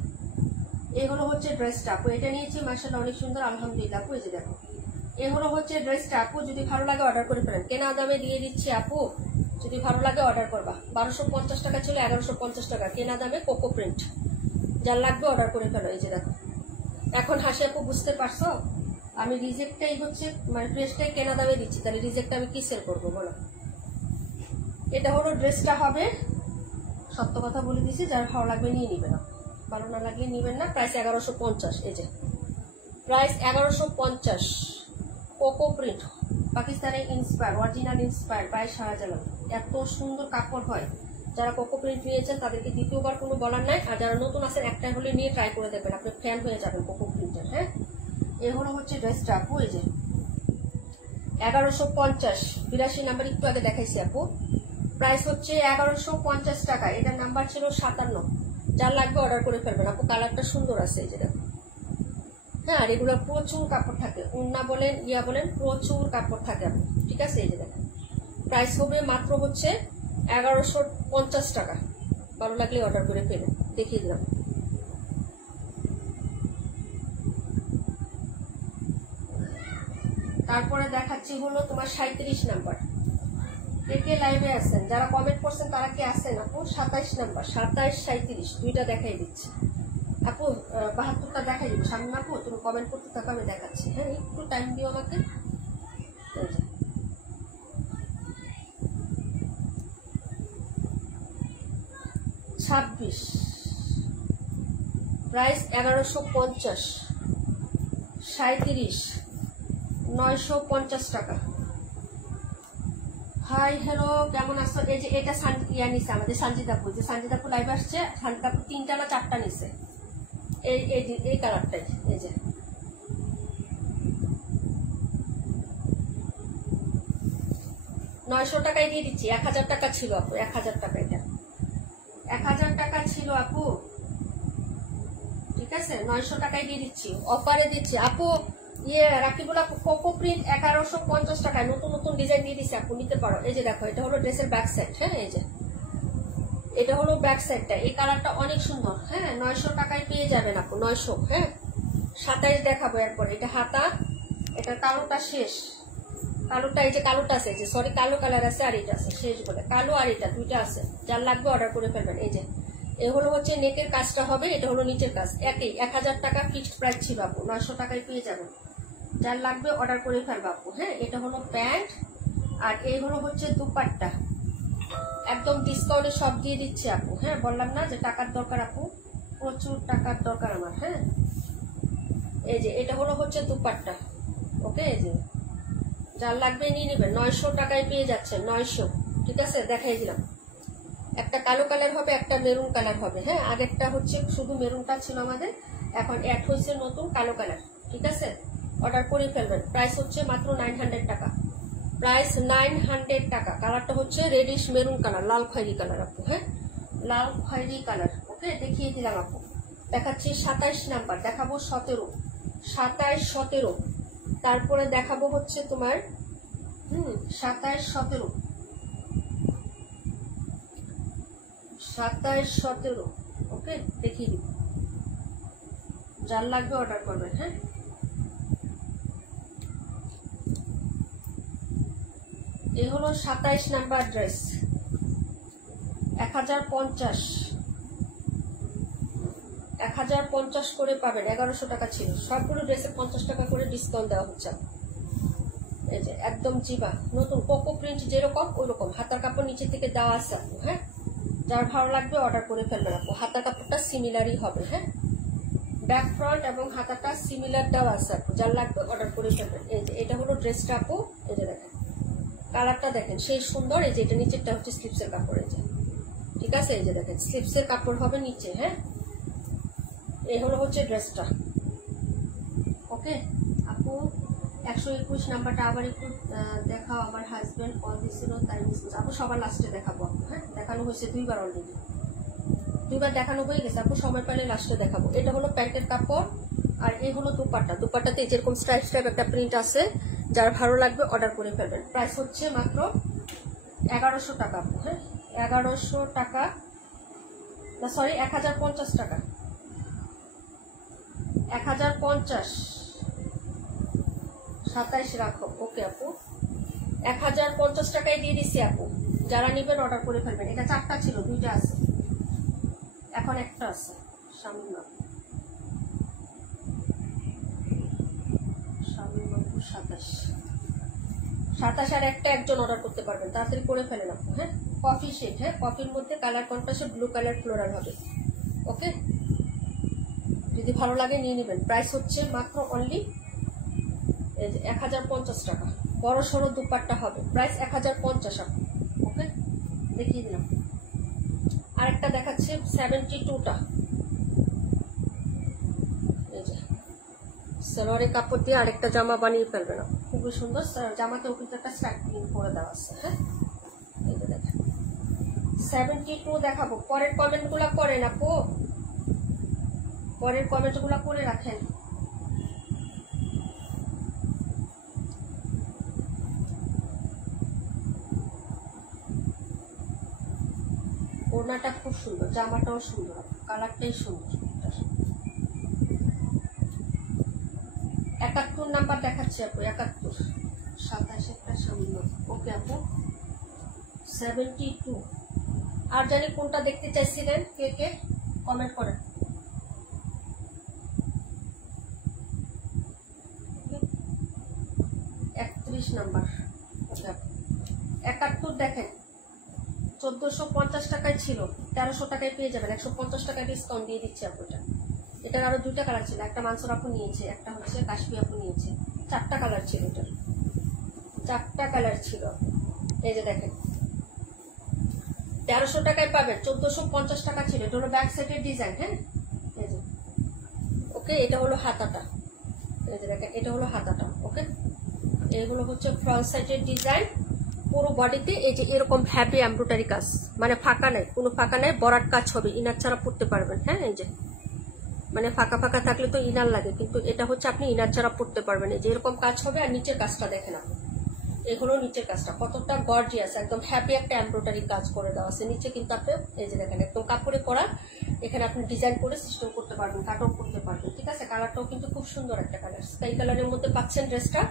এই হলো হচ্ছে ড্রেসটা আপু, এটা নিয়েছি মাশাআল্লাহ অনেক সুন্দর, আলহামদুলিল্লাহ আপু। এই যে দেখো এই হলো হচ্ছে ড্রেসটা আপু, যদি ভালো লাগে অর্ডার করে ফেলেন, কেনা দামে দিয়ে দিচ্ছি আপু। যদি ভালো লাগে অর্ডার করবা। 1250 টাকা ছিল, 1150 টাকা কেনা দামে কোকো প্রিন্ট। যার লাগবে অর্ডার করে ফেলো। এই যে দেখো এখন হাসি আপু, বুঝতে পারছো আমি রিজেক্টটাই হচ্ছে মানে ড্রেসটাই কেনা দামে দিচ্ছি, তাহলে রিজেক্ট আমি কি সেল করবো বলো। এটা হলো ড্রেসটা হবে, সত্য কথা বলে দিছি, যার ভালো লাগবে নিয়ে নিবে না, ভালো না লাগলে নিবেন না। প্রাইস 1150। এই যে price 1150, coco print, Pakistani inspire, original inspire by Shahjalal. এত সুন্দর কাপড় হয়। যারা কোকো প্রিন্ট নিয়েছেন তাদেরকে দ্বিতীয়বার কোনো বলার নাই। আর যারা নতুন আছেন একটা হলে নিয়ে ট্রাই করে দেখবেন, আপনি ফ্যান হয়ে যাবেন কোকো প্রিন্টের। হ্যাঁ এই হলো হচ্ছে ড্রেসটা আপু। এই যে 1150, 82 নাম্বার একটু আগে দেখাইছি আপু। প্রাইস হচ্ছে 1150 টাকা। এটার নাম্বার ছিল 57। যার লাগবে অর্ডার করে ফেলবেন আপু, কালারটা সুন্দর আছে। এই যে দেখো, হ্যাঁ আর এগুলো প্রচুর কাপড় থাকে, উন্না বলেন ইয়া বলেন প্রচুর কাপড় থাকে আপু, ঠিক আছে। এই যে দেখেন প্রাইস হবে মাত্র হচ্ছে 1150 টাকা। ভালো লাগলে অর্ডার করে ফেলবেন, দেখিয়ে দিলাম। তারপরে দেখাচ্ছি হলো তোমার 37 নাম্বার। কে লাইভে আছেন, যারা কমেন্ট করছেন তারা কে আছেন আপু। 27 নাম্বার, 27 37 দুইটা দেখাই দিচ্ছি আপু। 72টা দেখাই দিব সামনে আপু, তুমি কমেন্ট করতে থাকো, আমি দেখাচ্ছি। হ্যাঁ একটু টাইম দিও আমাকে। 26, প্রাইস 1150, 37 950 টাকা। হাই হ্যালো কেমন আছো। এই যে এটা ইয়া নিছে আমাদের সঞ্জিতাপু, যে সঞ্জিতাপু লাইভ আসছে, সঞ্জিতাপু 3টা না 4টা নিছে। এই কালারটাই। এই যে 900 টাকায় দিয়ে দিচ্ছি। 1000 টাকা ছিল আপু, 1000 টাকা। এটা 1000 টাকা ছিল আপু, ঠিক আছে। 900 টাকায় দিয়ে দিচ্ছি, অফারে দিচ্ছি আপু। ইয়ে রাকিবুল আপু কোকো প্রিন্ট 1150 টাকায় নতুন নতুন ডিজাইন দিয়ে দিচ্ছি আপু, নিতে পারো। এই যে দেখো এটা হলো ড্রেসের ব্যাক সাইড। হ্যাঁ এই যে এটা হলো ব্যাক সাইডটা, এই কালারটা অনেক সুন্দর। হ্যাঁ 900 টাকায় পেয়ে যাবেন আপু, 900। হ্যাঁ 27 দেখাবো এরপর। এটা হাতা, এটা কালোটা শেষ, কালোটা এই যে কালোটা আছে, যে সরি কালো কালার আছে আর এটা আছে শেষ বলে, কালো আর এটা দুইটা আছে। যার লাগবে অর্ডার করে ফেলবেন। এই যে এ হলো হচ্ছে নেকের কাজটা হবে, এটা হলো নিচের কাজ, একই 1000 টাকা ফিক্সড প্রাইস ছিল আপু, 900 টাকায় পেয়ে যাবেন। যার লাগবে অর্ডার করে ফেলবে আপু। হ্যাঁ এটা হলো প্যান্ট, আর এই হলো হচ্ছে দুপাট্টা। একদম ডিসকাউন্টে সব দিয়ে দিচ্ছে আপু। হ্যাঁ বললাম না যে টাকার দরকার আপু, প্রচুর টাকার দরকার আমার। হ্যাঁ এই যে এটা হলো হচ্ছে দুপাট্টা। ওকে এই যে যার লাগবে নিয়ে নেবেন, 900 টাকায় পেয়ে যাচ্ছেন, 900। ঠিক আছে দেখাই দিলাম। একটা কালো কালার হবে, একটা মেরুন কালার হবে। হ্যাঁ আগেরটা হচ্ছে শুধু মেরুনটা ছিল আমাদের, এখন অ্যাড হয়েছে নতুন কালো কালার। ঠিক আছে অর্ডার করে ফেলবেন। প্রাইস হচ্ছে মাত্র 900 টাকা, প্রাইস 900 টাকা। কালারটা হচ্ছে রেডিশ মেরুন কালার, লাল খয়েরি কালার আপু। হ্যাঁ লাল খয়েরি কালার। ওকে দেখিয়ে দিলাম আপু। দেখাচ্ছি 27 নাম্বার, দেখাবো 17, 27 17। তারপরে দেখাবো হচ্ছে তোমার 27 17, 27 17। ওকে দেখিয়ে দিব যার লাগবে অর্ডার করবেন। হ্যাঁ, এই হলো 27 নাম্বার ড্রেস, 1050 1050 করে পাবেন। 1100 টাকা ছিল। সবগুলো ড্রেসে 50 টাকা করে ডিসকাউন্ট দেওয়া হচ্ছে। এই যে একদম জিবা নতুন কোকো প্রিন্ট যেরকম ওইরকম, হাতার কাপড় নিচে থেকে দেওয়া আছে আপু। হ্যাঁ, যার ভালো লাগবে অর্ডার করে ফেলবেন আপু। হাতার কাপড়টা সিমিলারই হবে। হ্যাঁ, ব্যাক ফ্রন্ট এবং হাতাটা সিমিলার দেওয়া আছে আপু, যার লাগবে অর্ডার করে ফেলবেন। এই যে এটা হলো ড্রেসটা আপু, এই যে দেখেন কালারটা দেখেন সেই সুন্দর। এই যে এটা নিচেরটা হচ্ছে স্লিপসের কাপড়, এই যে ঠিক আছে। এই যে দেখেন স্লিপসের কাপড় হবে নিচে। হ্যাঁ, এই হলো হচ্ছে ড্রেসটা। ওকে আপু, 121 নাম্বারটা আবার একটু দেখাও। আমার হাজবেন্ড কল দিছিল তাই মিস করছে আপু। সবার লাস্টে দেখাবো আপু। হ্যাঁ, দেখানো হয়েছে 2 বার অলরেডি, 2 বার দেখানো হয়ে গেছে আপু। সময় পেলে লাস্টে দেখাবো। এটা হলো প্যান্টের কাপড় আর এই হলো দুপাট্টা। দুপাট্টাতে যেরকম স্ট্রাইপ স্ট্রাইপ একটা প্রিন্ট আছে, যার ভালো লাগবে অর্ডার করে ফেলবেন। প্রাইস হচ্ছে মাত্র 1100 টাকা আপু। হ্যাঁ, 1100 টাকা না, সরি 1050 টাকা, 1050, 27 রাখো। ওকে আপু, 1050 টাকায় দিয়ে দিচ্ছি আপু। যারা নিবেন অর্ডার করে ফেলবেন। এটা 4টা ছিল, 2টা আছে, এখন একটা আছে সামনে। 27 আর একটা একজন অর্ডার করতে পারবেন, তাড়াতাড়ি করে ফেলেন আপু। হ্যাঁ, কফি শেড। হ্যাঁ, কফির মধ্যে কালার কন্ট্রাস্টে ব্লু কালার ফ্লোরাল হবে। ওকে, যদি ভালো লাগে নিয়ে নেবেন। প্রাইস হচ্ছে মাত্র অনলি 1050 টাকা। বড় সড়ো দুপাট্টা হবে, প্রাইস 1050 আপু। ওকে, দেখিয়ে দিলাম। আরেকটা দেখাচ্ছে 72টা। এই যে সালোয়ারের কাপড় দিয়ে আরেকটা জামা বানিয়ে ফেলবে না, খুবই সুন্দর। জামাতেও কিন্তু একটা স্ট্রাইপিং করে দেওয়া আছে। হ্যাঁ, এই যে দেখেন 72 দেখাবো। পরের কমেন্ট গুলা করেন আপু, পরের কমেন্ট গুলা করে রাখেন। ওড়নাটা খুব সুন্দর, জামাটাও সুন্দর, কালারটাই সুন্দর। 71 নাম্বার দেখাচ্ছি আপু, 71, 27 একটা সামনে। ওকে আপু, 72। আর জানি কোনটা দেখতে চাইছিলেন, কে কে কমেন্ট করেন। 31 নাম্বার। ওকে আপু, 71 দেখেন 1450 টাকায় ছিল, 1300 টাকায় পেয়ে যাবেন। 150 টাকা ডিসকাউন্ট দিয়ে দিচ্ছি আপু। এটার আরো 2টা কালার ছিল, একটা মানসুর আপু নিয়েছে, একটা হচ্ছে কাশ্মীর আপু নিয়েছে। 4টা কালার ছিল, এটার 4টা কালার ছিল। এই যে দেখেন 1300 টাকায় পাবেন, 1450 টাকা ছিল। এটা হলো ব্যাক সাইডের ডিজাইন। হ্যাঁ, এই যে ওকে, এটা হলো হাতাটা। এই যে দেখেন এটা হলো হাতাটা। ওকে, এইগুলো হচ্ছে ফ্রন্ট সাইডের ডিজাইন। পুরো বডিতে এই যে এরকম হ্যাপি এমব্রয়ডারি কাজ, মানে ফাঁকা নাই, কোনো ফাঁকা নাই, বরাট কাজ হবে। ইনার ছাড়া পড়তে পারবেন। হ্যাঁ, এই যে মানে ফাঁকা ফাঁকা থাকলে তো ইনার লাগে, কিন্তু এটা হচ্ছে আপনি ইনার ছাড়া পড়তে পারবেন। এই যে এরকম কাজ হবে। আর নিচের কাজটা দেখেন আপনি, এগুলো নিচের কাজটা কতটা গর্জিয়াস, একদম হ্যাপি একটা এমব্রয়ডারি কাজ করে দেওয়া আছে নিচে। কিন্তু আপনি এই যে দেখেন একদম কাপড়ে পরা, এখানে আপনি ডিজাইন করে সিস্টেম করতে পারবেন, কাটও করতে পারবেন। ঠিক আছে, কালারটাও কিন্তু খুব সুন্দর একটা কালার, স্কাই কালারের মধ্যে পাচ্ছেন ড্রেসটা।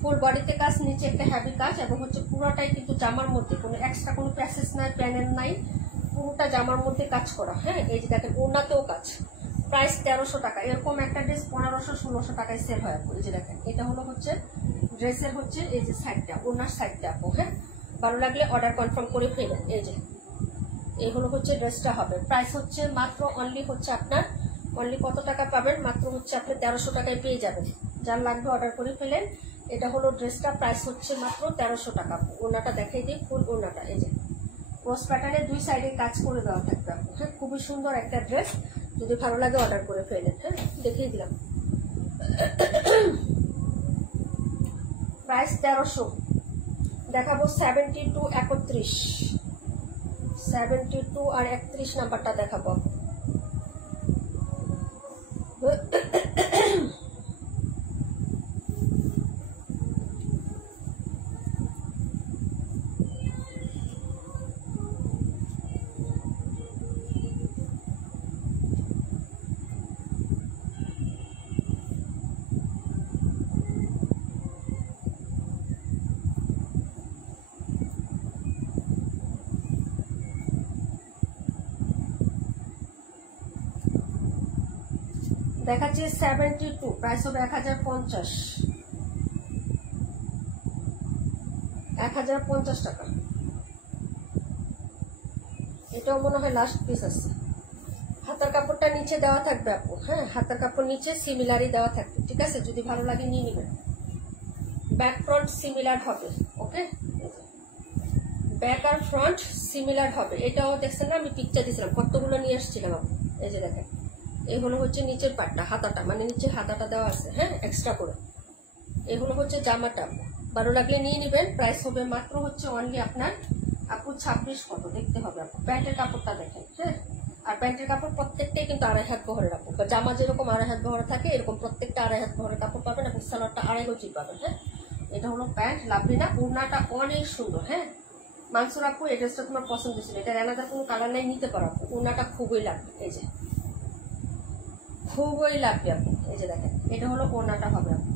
ফুল বডিতে কাজ, নিচে একটা হ্যাভি কাজ, এবং হচ্ছে পুরোটাই কিন্তু জামার মধ্যে, কোনো এক্সট্রা কোনো প্যাসেজ নাই, প্যানেল নাই, পুরোটা জামার মধ্যে কাজ করা। হ্যাঁ, এই যে দেখেন ওড়নাতেও কাজ। প্রাইস 1300 টাকা। এরকম একটা ড্রেস 1500-1600 টাকায় সেল হয়। এই যে দেখেন এটা হলো হচ্ছে ড্রেসের হচ্ছে এই যে সাইডটা, ওনার সাইডটা আপু। হ্যাঁ, ভালো লাগলে অর্ডার কনফার্ম করে ফেলেন। এই যে এই হলো হচ্ছে ড্রেসটা হবে। প্রাইস হচ্ছে মাত্র অনলি হচ্ছে আপনার অনলি কত টাকা পাবেন, মাত্র হচ্ছে আপনি 1300 টাকায় পেয়ে যাবেন। যার লাগবে অর্ডার করে ফেলেন। এটা হলো ড্রেসটা, প্রাইস হচ্ছে মাত্র 1300 টাকা। ওনাটা দেখাই দিই, ফুল ওনাটা এই যে ক্রস প্যাটার্নে 2 সাইডে কাজ করে দেওয়া থাকবে আপু। হ্যাঁ, খুবই সুন্দর একটা ড্রেস, যদি ভালো লাগে অর্ডার করে ফেলেন। হ্যাঁ, দেখিয়ে দিলাম। প্রাইস 1300। দেখাবো 72, 31, 72 আর 31 নাম্বারটা দেখাবো। দেখাচ্ছি 72, প্রাইস হবে 1050, 1050 টাকা। এটাও মনে হয় লাস্ট পিস আছে। হাতার কাপড়টা নিচে দেওয়া থাকবে আপু, হ্যাঁ হাতার কাপড় নিচে সিমিলারই দেওয়া থাকবে, ঠিক আছে? যদি ভালো লাগে নিয়ে নেবেন। ব্যাক ফ্রন্ট সিমিলার হবে, ওকে? ব্যাক আর ফ্রন্ট সিমিলার হবে। এটাও দেখছেন না, আমি পিকচার দিয়েছিলাম, কতগুলো নিয়ে আসছিলাম আপু। এই যে দেখেন, এগুলো হচ্ছে নিচের পাটটা, হাতাটা, মানে নিচে হাতাটা দেওয়া আছে, হ্যাঁ এক্সট্রা করে। এগুলো হচ্ছে জামাটা। ভালো লাগলে নিয়ে নেবেন। প্রাইস হবে মাত্র হচ্ছে অনলি আপনার আপু 26 কত দেখতে হবে আপু। প্যান্টের কাপড়টা দেখেন, হ্যাঁ। আর প্যান্টের কাপড় প্রত্যেকটাই কিন্তু 2.5 হাত বহরের আপু। জামা যেরকম 2.5 হাত বহরে থাকে, এরকম প্রত্যেকটা 2.5 হাত বহরের কাপড় পাবেন। আপনি সালোয়ারটা 2.5 গজ পাবেন, হ্যাঁ। এটা হলো প্যান্ট, লাভলি না? ওড়নাটা অনেক সুন্দর, হ্যাঁ। মানসুর আপু এই ড্রেসটা তোমার পছন্দ ছিল, এটা রানাদার কোনো কালার নাই, নিতে পারো আপু। ওড়নাটা খুবই লাগবে, এই যে খুবই লাগবে আপু। এই যে দেখেন, এটা হলো ওড়নাটা হবে আপু।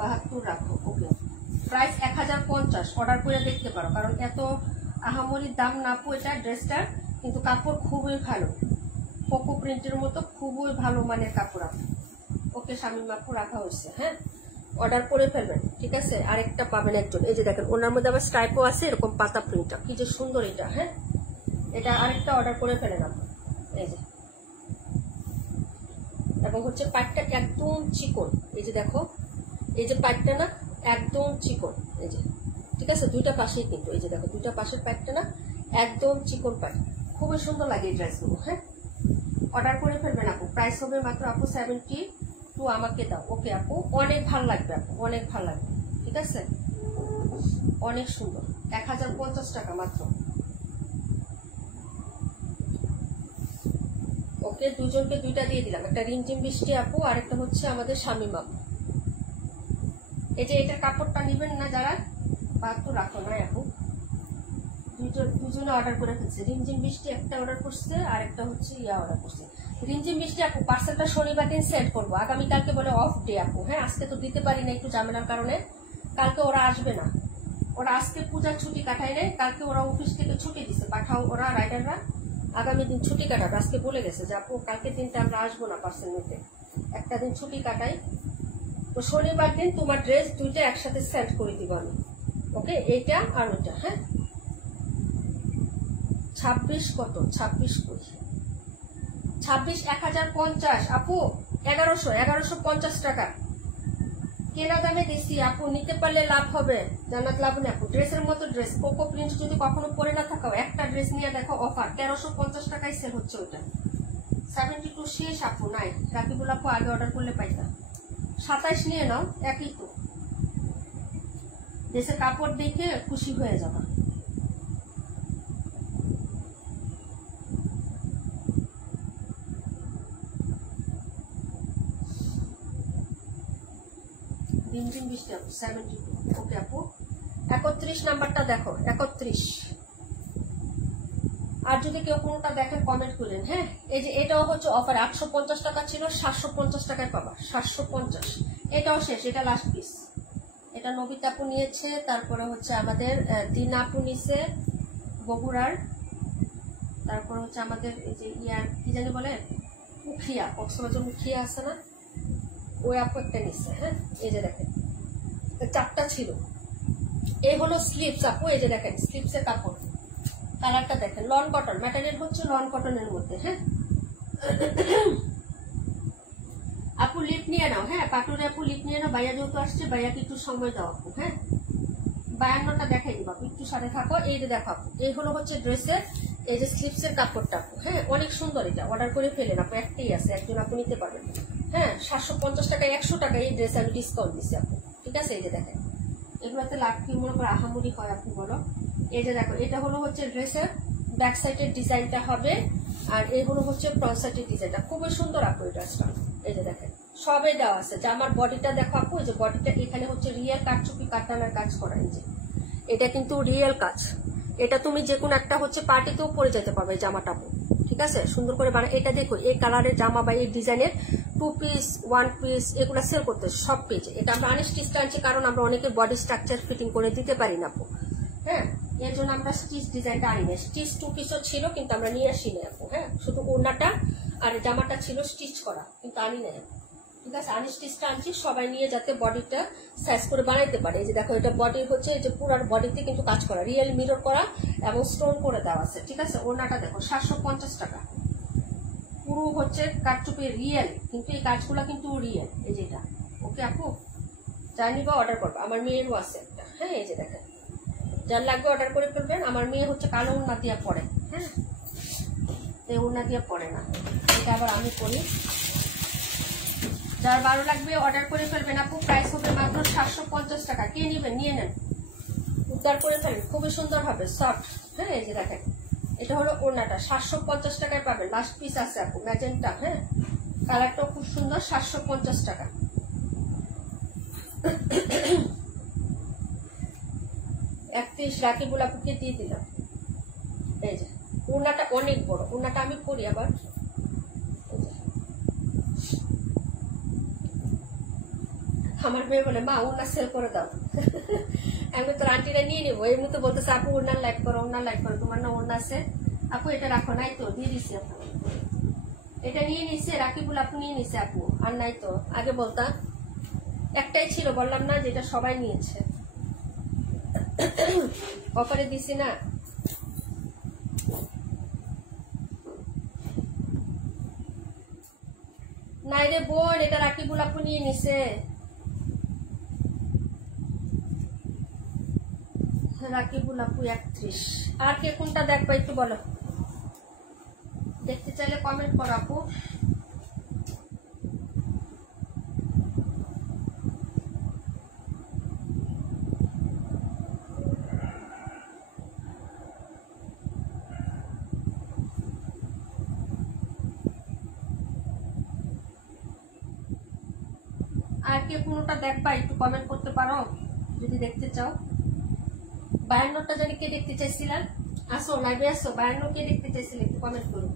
72 রাখো, ওকে। প্রাইস 1050, অর্ডার করে দেখতে পারো, কারণ এত আহামরির দাম না আপু এটা ড্রেসটার, কিন্তু কাপড় খুবই ভালো, কোকো প্রিন্টের মতো খুবই ভালো মানের কাপড় আপু। ওকে শামিম আপু, রাখা হয়েছে, হ্যাঁ অর্ডার করে ফেলবেন, ঠিক আছে? আরেকটা পাবেন একজন, এই যে দেখেন ওনার মধ্যে আবার স্ট্রাইপও আছে, এরকম পাতা প্রিন্টটা কি যে সুন্দর এটা, হ্যাঁ। এটা আরেকটা অর্ডার করে ফেলেন আপু, এই যে। এবং হচ্ছে পাটটা একদম চিকন, এই যে দেখো, এই যে পাটটা না একদম চিকন, এই যে, ঠিক আছে? দুইটা পাশেই কিন্তু, এই যে দেখো দুইটা পাশের পাটটা না একদম চিকন পাট, খুবই সুন্দর লাগে এই ড্রেসগুলো, হ্যাঁ। অর্ডার করে ফেলবেন আপু। প্রাইস হবে মাত্র আপু 72। আমাকে দাও, ওকে আপু। অনেক ভালো লাগবে আপু, অনেক ভালো লাগবে, ঠিক আছে? অনেক সুন্দর, 1050 টাকা মাত্র। ওকে, দুজনকে দুইটা দিয়ে দিলাম, একটা রিমঝিম বৃষ্টি আপু, আর একটা হচ্ছে আমাদের শামিম আপু। এই যে এটার কাপড়টা নিবেন না যারা, বা একটু রাখো না আপু। দুজনে অর্ডার করে ফেলছে। রিমঝিম বৃষ্টি একটা অর্ডার করছে, আর একটা হচ্ছে অর্ডার করছে। রিমঝিম বৃষ্টি আপু পার্সেলটা শনিবার দিন সেট করবো, আগামীকালকে বলে অফ ডে আপু, হ্যাঁ। আজকে তো দিতে পারি না একটু ঝামেলার কারণে, কালকে ওরা আসবে না। ওরা আজকে পূজার ছুটি কাটায় নেয়, কালকে ওরা অফিস থেকে ছুটি দিছে, পাঠাও ওরা রাইডাররা আগামী দিন ছুটি কাটাবে। আজকে বলে গেছে যে আপু কালকে দিনটা আমরা আসবো না পার্সেল নিতে, একটা দিন ছুটি কাটাই। তো শনিবার দিন তোমার ড্রেস দুইটা একসাথে সেট করে দিব আমি, ওকে? এইটা আর ওইটা, হ্যাঁ। 26 কত? 26 1050 আপু, 1150 টাকা কেনা দামে দিচ্ছি আপু। নিতে পারলে লাভ হবে, জান্নাত লাভ নেই আপু। ড্রেসের মতো ড্রেস, কোকো প্রিন্ট যদি কখনো পরে না থাকাও, একটা ড্রেস নিয়ে দেখো, অফার 1350 টাকায় সেল হচ্ছে ওইটা। 72 শেষ আপু, নাই। রাকিবুল আপু আগে অর্ডার করলে পাইতাম। 27 নিয়ে নাও, একই তো। ড্রেসের কাপড় দেখে খুশি হয়ে যাবা। রিমঝিম বৃষ্টি আপু 72, ওকে আপু। 31 নাম্বারটা দেখো, 31। আর যদি কেউ কোনোটা দেখেন কমেন্ট করেন, হ্যাঁ। এই যে এটাও হচ্ছে অফার, 850 টাকা ছিল, 750 টাকায় পাবা, 750। এটাও শেষ, এটা লাস্ট পিস। এটা নবিতা আপু নিয়েছে, তারপরে হচ্ছে আমাদের দিনা আপু নিছে বগুড়ার, তারপরে হচ্ছে আমাদের এই যে কি জানি বলে, মুখিয়া, কক্সবাজার মুখিয়া আছে না, ওই আপু একটা নিচ্ছে, হ্যাঁ। এই যে দেখেন 4টা ছিল। এই হলো স্লিপস আপু, এই যে দেখেন স্লিপসের কাপড়, কালারটা দেখেন, লন কটন ম্যাটেরিয়াল হচ্ছে, লন কটনের মধ্যে, হ্যাঁ। আপু লিপ নিয়ে নাও, হ্যাঁ। পাটুরে আপু লিপ নিয়ে নাও, ভাইয়া যেহেতু আসছে, ভাইয়াকে একটু সময় দাও আপু, হ্যাঁ। 52টা দেখাই দিব আপু, একটু সাথে থাকো। এই যে দেখো আপু, এই হলো হচ্ছে ড্রেসের এই যে স্লিপসের কাপড়টা আপু, হ্যাঁ। অনেক সুন্দর, এটা অর্ডার করে ফেলেন আপু, একটাই আছে, একজন আপু নিতে পারবেন, হ্যাঁ। 750 টাকায় 100 টাকা এই ড্রেস আমি ডিসকাউন্ট দিচ্ছি আপু, ঠিক আছে? এই যে দেখেন, এগুলোতে লাভ কি মনে করে আহামরি হয় আপু বলো? এই যে দেখো, এটা হলো হচ্ছে ড্রেসের ব্যাক সাইডের ডিজাইনটা হবে, আর এই হলো হচ্ছে ফ্রন্ট সাইডের ডিজাইনটা, খুবই সুন্দর আপু এই ড্রেসটা। এই যে দেখেন সবে দেওয়া আছে। জামার বডিটা দেখো আপু, এই যে বডিটা এখানে হচ্ছে রিয়েল কাটচুপি কাটানোর কাজ করা, এই যে এটা কিন্তু রিয়েল কাজ। এটা তুমি যে কোনো একটা হচ্ছে পার্টিতেও পরে যেতে পারবে জামাটা আপু, ঠিক আছে? সুন্দর করে বানায়। এটা দেখো, এই কালারের জামা বা এই ডিজাইনের 2 পিস 1 পিস এগুলো সেল করতে সব পেজে। এটা আমরা আনস্টিচ আনছি, কারণ আমরা অনেকের বডি স্ট্রাকচার ফিটিং করে দিতে পারি না আপু, হ্যাঁ। এর জন্য আমরা স্টিচ ডিজাইনটা আনি না। স্টিচ 2 পিসও ছিল, কিন্তু আমরা নিয়ে আসি না আপু, হ্যাঁ। শুধু ওড়নাটা আর জামাটা ছিল স্টিচ করা, কিন্তু আনি নাই, ঠিক আছে। আনি স্টিচটা আনছি সবাই নিয়ে যাতে বডিটা সাইজ করে বানাইতে পারে। এই যে দেখো এটা বডি হচ্ছে, এই যে পুরার বডিতে কিন্তু কাজ করা, রিয়েল মিরর করা এবং স্টোন করে দেওয়া আছে, ঠিক আছে। ওড়নাটা দেখো 750 টাকা, পুরো হচ্ছে কাটচুপি রিয়েল, কিন্তু এই কাজগুলো কিন্তু রিয়েল। এই যেটা ওকে আপু, জানি বা অর্ডার করবো, আমার মেয়েরও আছে একটা, হ্যাঁ। এই যে দেখেন, যার লাগবে অর্ডার করে ফেলবেন। আমার মেয়ে হচ্ছে কালো ওড়না দিয়া পরে, হ্যাঁ, এই ওড়না দিয়ে পরে না, এটা আবার আমি করি। যার ভালো লাগবে অর্ডার করে ফেলবেন আপু, প্রাইস হবে মাত্র 750 টাকা। কে নেবেন নিয়ে নেন, উদ্ধার করে ফেলেন, খুবই সুন্দর হবে, সফট, হ্যাঁ। এই যে দেখেন, এটা হলো ওড়নাটা, 750 টাকায় পাবেন। লাস্ট পিস আছে আপু, ম্যাজেন্টা, হ্যাঁ, কালারটাও খুব সুন্দর, 750 টাকা। 31 রাকিবুল আপুকে দিয়ে দিলাম। এই যে ওড়নাটা অনেক বড়, ওড়নাটা আমি পরি আবার। আমার মেয়ে বলে মা ওড়না সেল করে দাও। আমি তোর আন্টিরা নিয়ে নেবো, এমনি তো বলতেছে আপু ওড়নার লাইক করো, ওড়নার লাইক করো, তোমার না ওড়না আছে আপু, এটা রাখো। নাই তো, দিয়ে দিচ্ছি আপু, এটা নিয়ে নিচ্ছে রাকিবুল আপু, নিয়ে নিচ্ছে আপু, আর নাই তো। আগে বলতাম, একটাই ছিল, বললাম না যেটা সবাই নিয়েছে, অফারে দিছি না। নাই রে বোন, এটা রাকিবুল আপু নিয়ে নিছে, রাকিবুল আপু 31। আর কে কোনটা দেখবা একটু বলো, দেখতে চাইলে কমেন্ট করো আপু। আর কে কোনটা দেখবা একটু কমেন্ট করতে পারো যদি দেখতে চাও। 52টা জানি কে দেখতে চাইছিলেন, আসো লাইভে আসো, 52 কে দেখতে চাইছিলেন একটু কমেন্ট করো।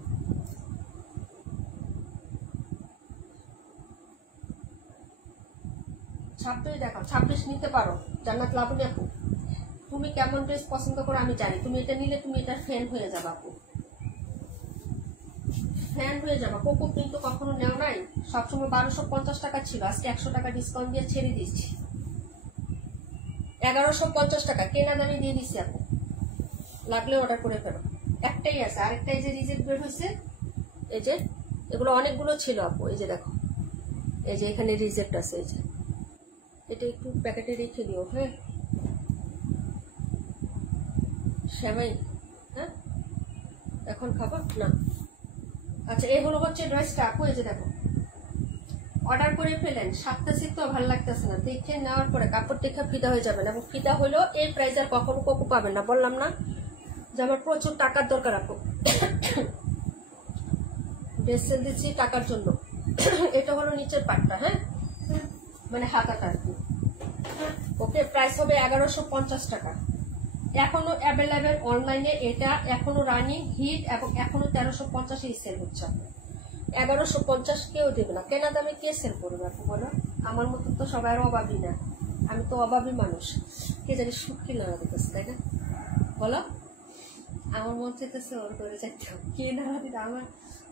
ছাব্বিশ দেখাও, 26 নিতে পারো। জান্নাত লাবণী আপু, তুমি কেমন ড্রেস পছন্দ করো আমি জানি, তুমি এটা নিলে তুমি এটা ফ্যান হয়ে যাবা আপু, ফ্যান হয়ে যাবা। কোকো কিন্তু কখনো নেও নাই, সবসময় 1250 টাকা ছিল, আজকে 100 টাকা ডিসকাউন্ট দিয়ে ছেড়ে দিচ্ছি, 1150 টাকা কেনা দামে দিয়ে দিচ্ছি আপু, লাগলে অর্ডার করে ফেলো। একটাই আছে, আরেকটা এই যে রিজেক্ট বের হয়েছে, এই যে এগুলো অনেকগুলো ছিল আপু, এই যে দেখো, এই যে এখানে রিজেক্ট আছে, এই যে এটা একটু প্যাকেটে রেখে দিও, হ্যাঁ। সেমাই, হ্যাঁ, এখন খাবার না। আচ্ছা, এই হলো হচ্ছে ড্রেসটা আপু, এই যে দেখো, অর্ডার করে ফেলেন, সাতটাছি তো ভালো লাগতেছে না, দেখে নেওয়ার পরে কাপড় দেখে ফিদা হয়ে যাবেন, এবং ফিদা হলেও এই প্রাইস আর কখনো কোকো পাবেন না, বললাম না যে আমার প্রচুর টাকার দরকার আপু, ড্রেস সেল দিচ্ছি টাকার জন্য। এটা হলো নিচের পাটটা, হ্যাঁ, মানে হাতাটা আর কি, ওকে। প্রাইস হবে 1150 টাকা, এখনো অ্যাভেলেবেল অনলাইনে, এটা এখনো রানিং হিট, এবং এখনো 1350 সেল হচ্ছে। 1150 কেউ দেবে না, কেনা দামে কে সেল করবে আপু বলো? আমার মতো তো সবাই অভাবী না, আমি তো অভাবী মানুষ, কে জানি সুখী নাড়া দিতেছে, তাই না বলো? আমার মন চাইতেছে ওর করে চাইতে, কে নাড়া দিতে, আমার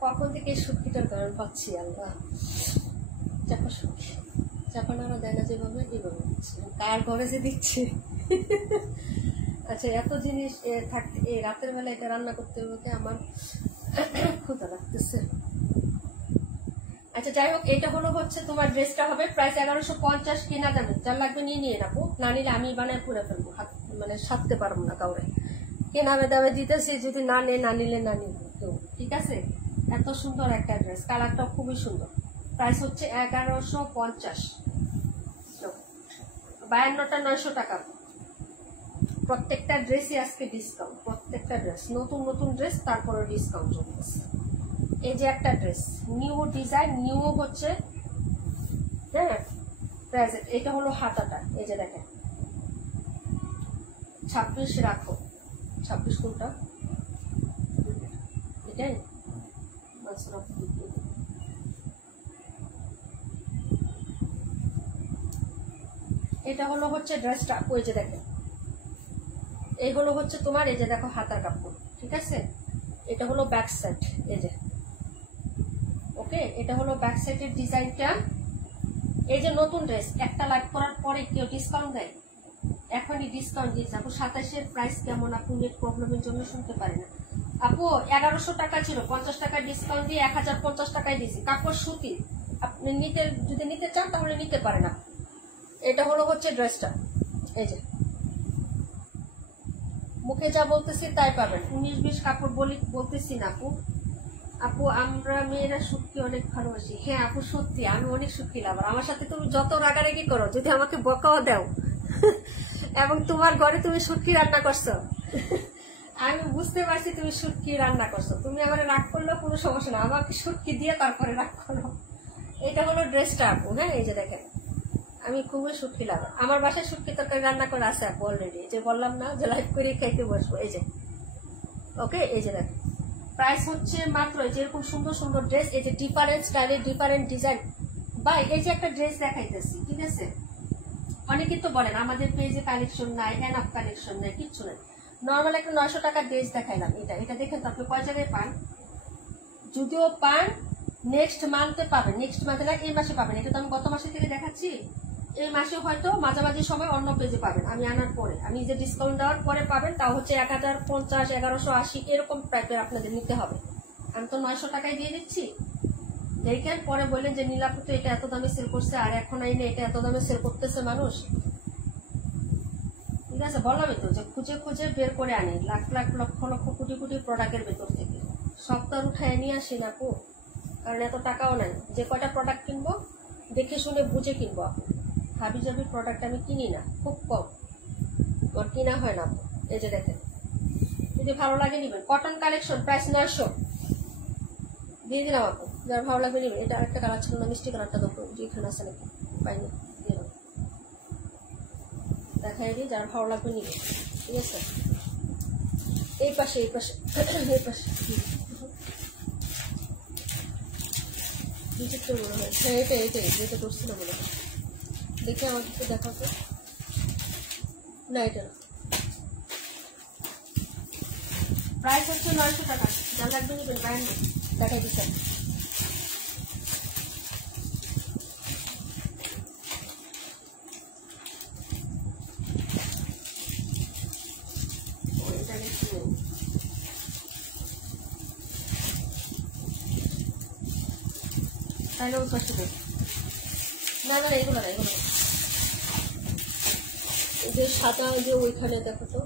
কখন থেকে সুখীটার কারণ পাচ্ছি আল্লাহ। চাপা সুখী, চাপা নাড়া দেয় না যেভাবে, এইভাবে দিচ্ছে, কার ঘরে যে দিচ্ছে। আচ্ছা, এত জিনিস থাকতে এই রাতের বেলা এটা রান্না করতে বলতে আমার ক্ষুধা লাগতেছে। আচ্ছা যাই হোক, এটা হলো হচ্ছে তোমার ড্রেসটা হবে প্রাইস 1150 কেনা দামে, যার লাগবে নিয়ে নিয়ে নেবো, না নিলে আমি বানায় পুরে ফেলবো, মানে সারতে পারবো না কাউরে, কেনা দামে দিতেছি, যদি না নেয় না নিলে না নিব কেউ, ঠিক আছে। এত সুন্দর একটা ড্রেস, কালারটাও খুবই সুন্দর, প্রাইস হচ্ছে 1150, 52টা 900 টাকা। প্রত্যেকটা ড্রেসই আজকে ডিসকাউন্ট, প্রত্যেকটা ড্রেস নতুন নতুন ড্রেস, তারপরে ডিসকাউন্ট চলতেছে। এই যে একটা ড্রেস নিউ ডিজাইন, নিউ হচ্ছে, হ্যাঁ প্রেজেন্ট, এটা হলো হাতাটা, এই যে দেখেন 26 রাখো, 26 কোনটা, এটাই এটা হলো হচ্ছে ড্রেসটা, ওই যে দেখেন, এই হলো হচ্ছে তোমার, এই যে দেখো হাতার কাপড়, ঠিক আছে। এটা হলো ব্যাক সাইড, এই যে ওকে, এটা হলো ব্যাক সাইডের ডিজাইনটা। এই যে নতুন ড্রেস, একটা লাইভ করার পরে কেউ ডিসকাউন্ট দেয়? এখনই ডিসকাউন্ট দিয়েছে আপু। 27-এর প্রাইস কেমন? আপু নেট প্রবলেমের জন্য শুনতে পারি না। আপু 1100 টাকা ছিল, 50 টাকা ডিসকাউন্ট দিয়ে 1050 টাকায় দিয়েছি। কাপড় সুতি, আপনি যদি নিতে চান তাহলে নিতে পারেন। আপনি এটা হচ্ছে ড্রেসটা। এই যে মুখে যা বলতেছি তাই পাবেন, 19-20 কাপড় বলতেছি না আপু। আপু আমরা মেয়েরা সত্যি অনেক ভালোবাসি। হ্যাঁ আপু সত্যি, আমি অনেক সুখী লাভার। আমার সাথে তুমি যত রাগারাগি করো, যদি আমাকে বকাও দাও এবং তোমার ঘরে তুমি শুটকি রান্না করছো, আমি বুঝতে পারছি তুমি শুটকি রান্না করছো। তুমি আমার রাগ করলেও কোনো সমস্যা না, আমাকে শুটকি দিয়ে তারপরে রাগ করো। এটা হলো ড্রেসটা আপু। হ্যাঁ এই যে দেখেন, আমি খুবই শুটকি লাভার। আমার বাসায় শুটকি তরকারি রান্না করা আছে আপু অলরেডি। যে বললাম না যে লাইভ করে খাইতে বসবো। এই যে ওকে, এই যে দেখেন প্রাইস হচ্ছে মাত্র, যেরকম সুন্দর সুন্দর ড্রেস, এই যে ডিফারেন্ট স্টাইলের ডিফারেন্ট ডিজাইন। বা এই যে একটা ড্রেস দেখাইতেছি, ঠিক আছে? অনেকে তো বলেন আমাদের পেজে কালেকশন নাই, এনাফ কালেকশন নাই, কিচ্ছু নাই। নর্মাল একটা 900 টাকার ড্রেস দেখাইলাম। এটা দেখেন তো আপনি কয় জায়গায় পান? যদিও পান নেক্সট মান্থে পাবেন, নেক্সট মান্থে না এই মাসে পাবেন। এটা তো আমি গত মাসে থেকে দেখাচ্ছি। এই মাসে হয়তো মাঝামাঝি সময় অন্য পেজে পাবেন। আমি আনার পরে, আমি যে ডিসকাউন্ট দেওয়ার পরে পাবেন, তাও হচ্ছে 1050, 1180 এরকম টাইপের আপনাদের নিতে হবে। আমি তো 900 টাকায় দিয়ে দিচ্ছি। দেখেন পরে বললেন যে নীলাপু তো এটা এত দামে সেল করছে, আর এখন আইনে এটা এত দামে সেল করতেছে মানুষ। ঠিক আছে, বললামই তো যে খুঁজে খুঁজে বের করে আনি, লাখ লাখ লক্ষ লক্ষ কোটি কোটি প্রোডাক্টের ভেতর থেকে সব তো আর উঠায় নিয়ে আসি না আপু, কারণ এত টাকাও নাই। যে কয়টা প্রোডাক্ট কিনবো দেখে শুনে বুঝে কিনবো আপু। হাবি জাবি প্রোডাক্ট আমি কিনি না, খুব কম, ওর কিনা হয় না আপু। এই যে দেখেন, যদি ভালো লাগে নিবেন। কটন কালেকশন, প্রাইস 900 দিয়ে দিলাম আপু। যার ভালো লাগবে নিবেন। এটা আরেকটা কালার ছিল না, মিষ্টি কালারটা দেখো যেখানে আছে নাকি পাইনি, দিয়ে দেখাই দিই। যার ভালো লাগবে নিবে, ঠিক আছে? এই পাশে এই পাশে এই পাশে মনে হয়। হ্যাঁ এটাই যেটা করছিল মনে হয়। দেখে আমাকে দেখাতে না, এটা না। প্রাইস হচ্ছে 900 টাকা। যার লাগবে নিবেন, ব্র্যান্ড দেখাই দিচ্ছেন। তাহলে ওই পাশে দেখ। না না এগুলো না, এগুলো এই যে সাদা, যে ওইখানে দেখো তো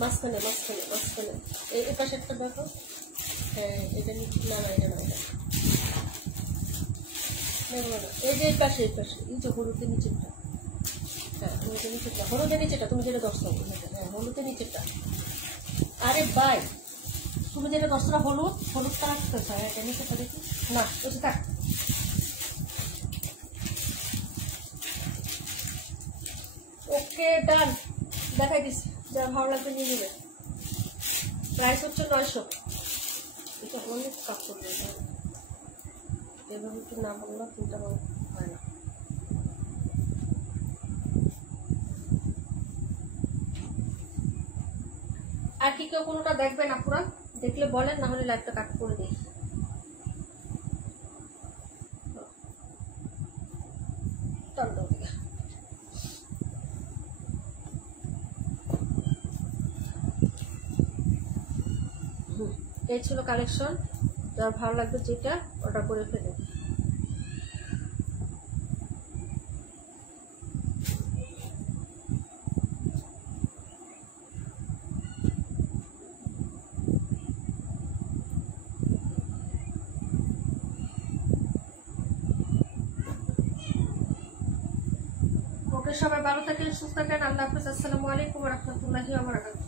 মাঝখানে মাঝখানে মাঝখানে এই পাশে একটা দেখো। হ্যাঁ এটা না না, এটা না, এটা এগুলো না। এই যে এই পাশে এই যে হলুদের নিচেরটা। হ্যাঁ হলুদের নিচেরটা, হলুদের নিচেরটা তুমি যেটা দর্শন। হ্যাঁ হলুদের নিচেরটা। আরে বাই, তুমি যেটা দশটা হলুদ কালার করছো, এটা নিচেরটা দেখি না, ওটা থাক। ওকে ডান, দেখাই দিচ্ছি। যার ভালো লাগবে নিয়ে নেবে। প্রাইস হচ্ছে 900। এটা অনেক কাপড়, এভাবে একটু না বললো চিন্তা হয় না। আর কি কেউ কোনোটা দেখবেন আপনারা? দেখলে বলেন, না হলে লাইভটা কাট করে দিই। এই ছিল কালেকশন। যার ভালো লাগবে যেটা অর্ডার করে ফেলে। ওকে সবাই ভালো থাকেন, সুস্থ থাকেন। আল্লাহ হাফেজ। আসসালামু আলাইকুম ওয়া রাহমাতুল্লাহি ওয়া বারাকাতুহু।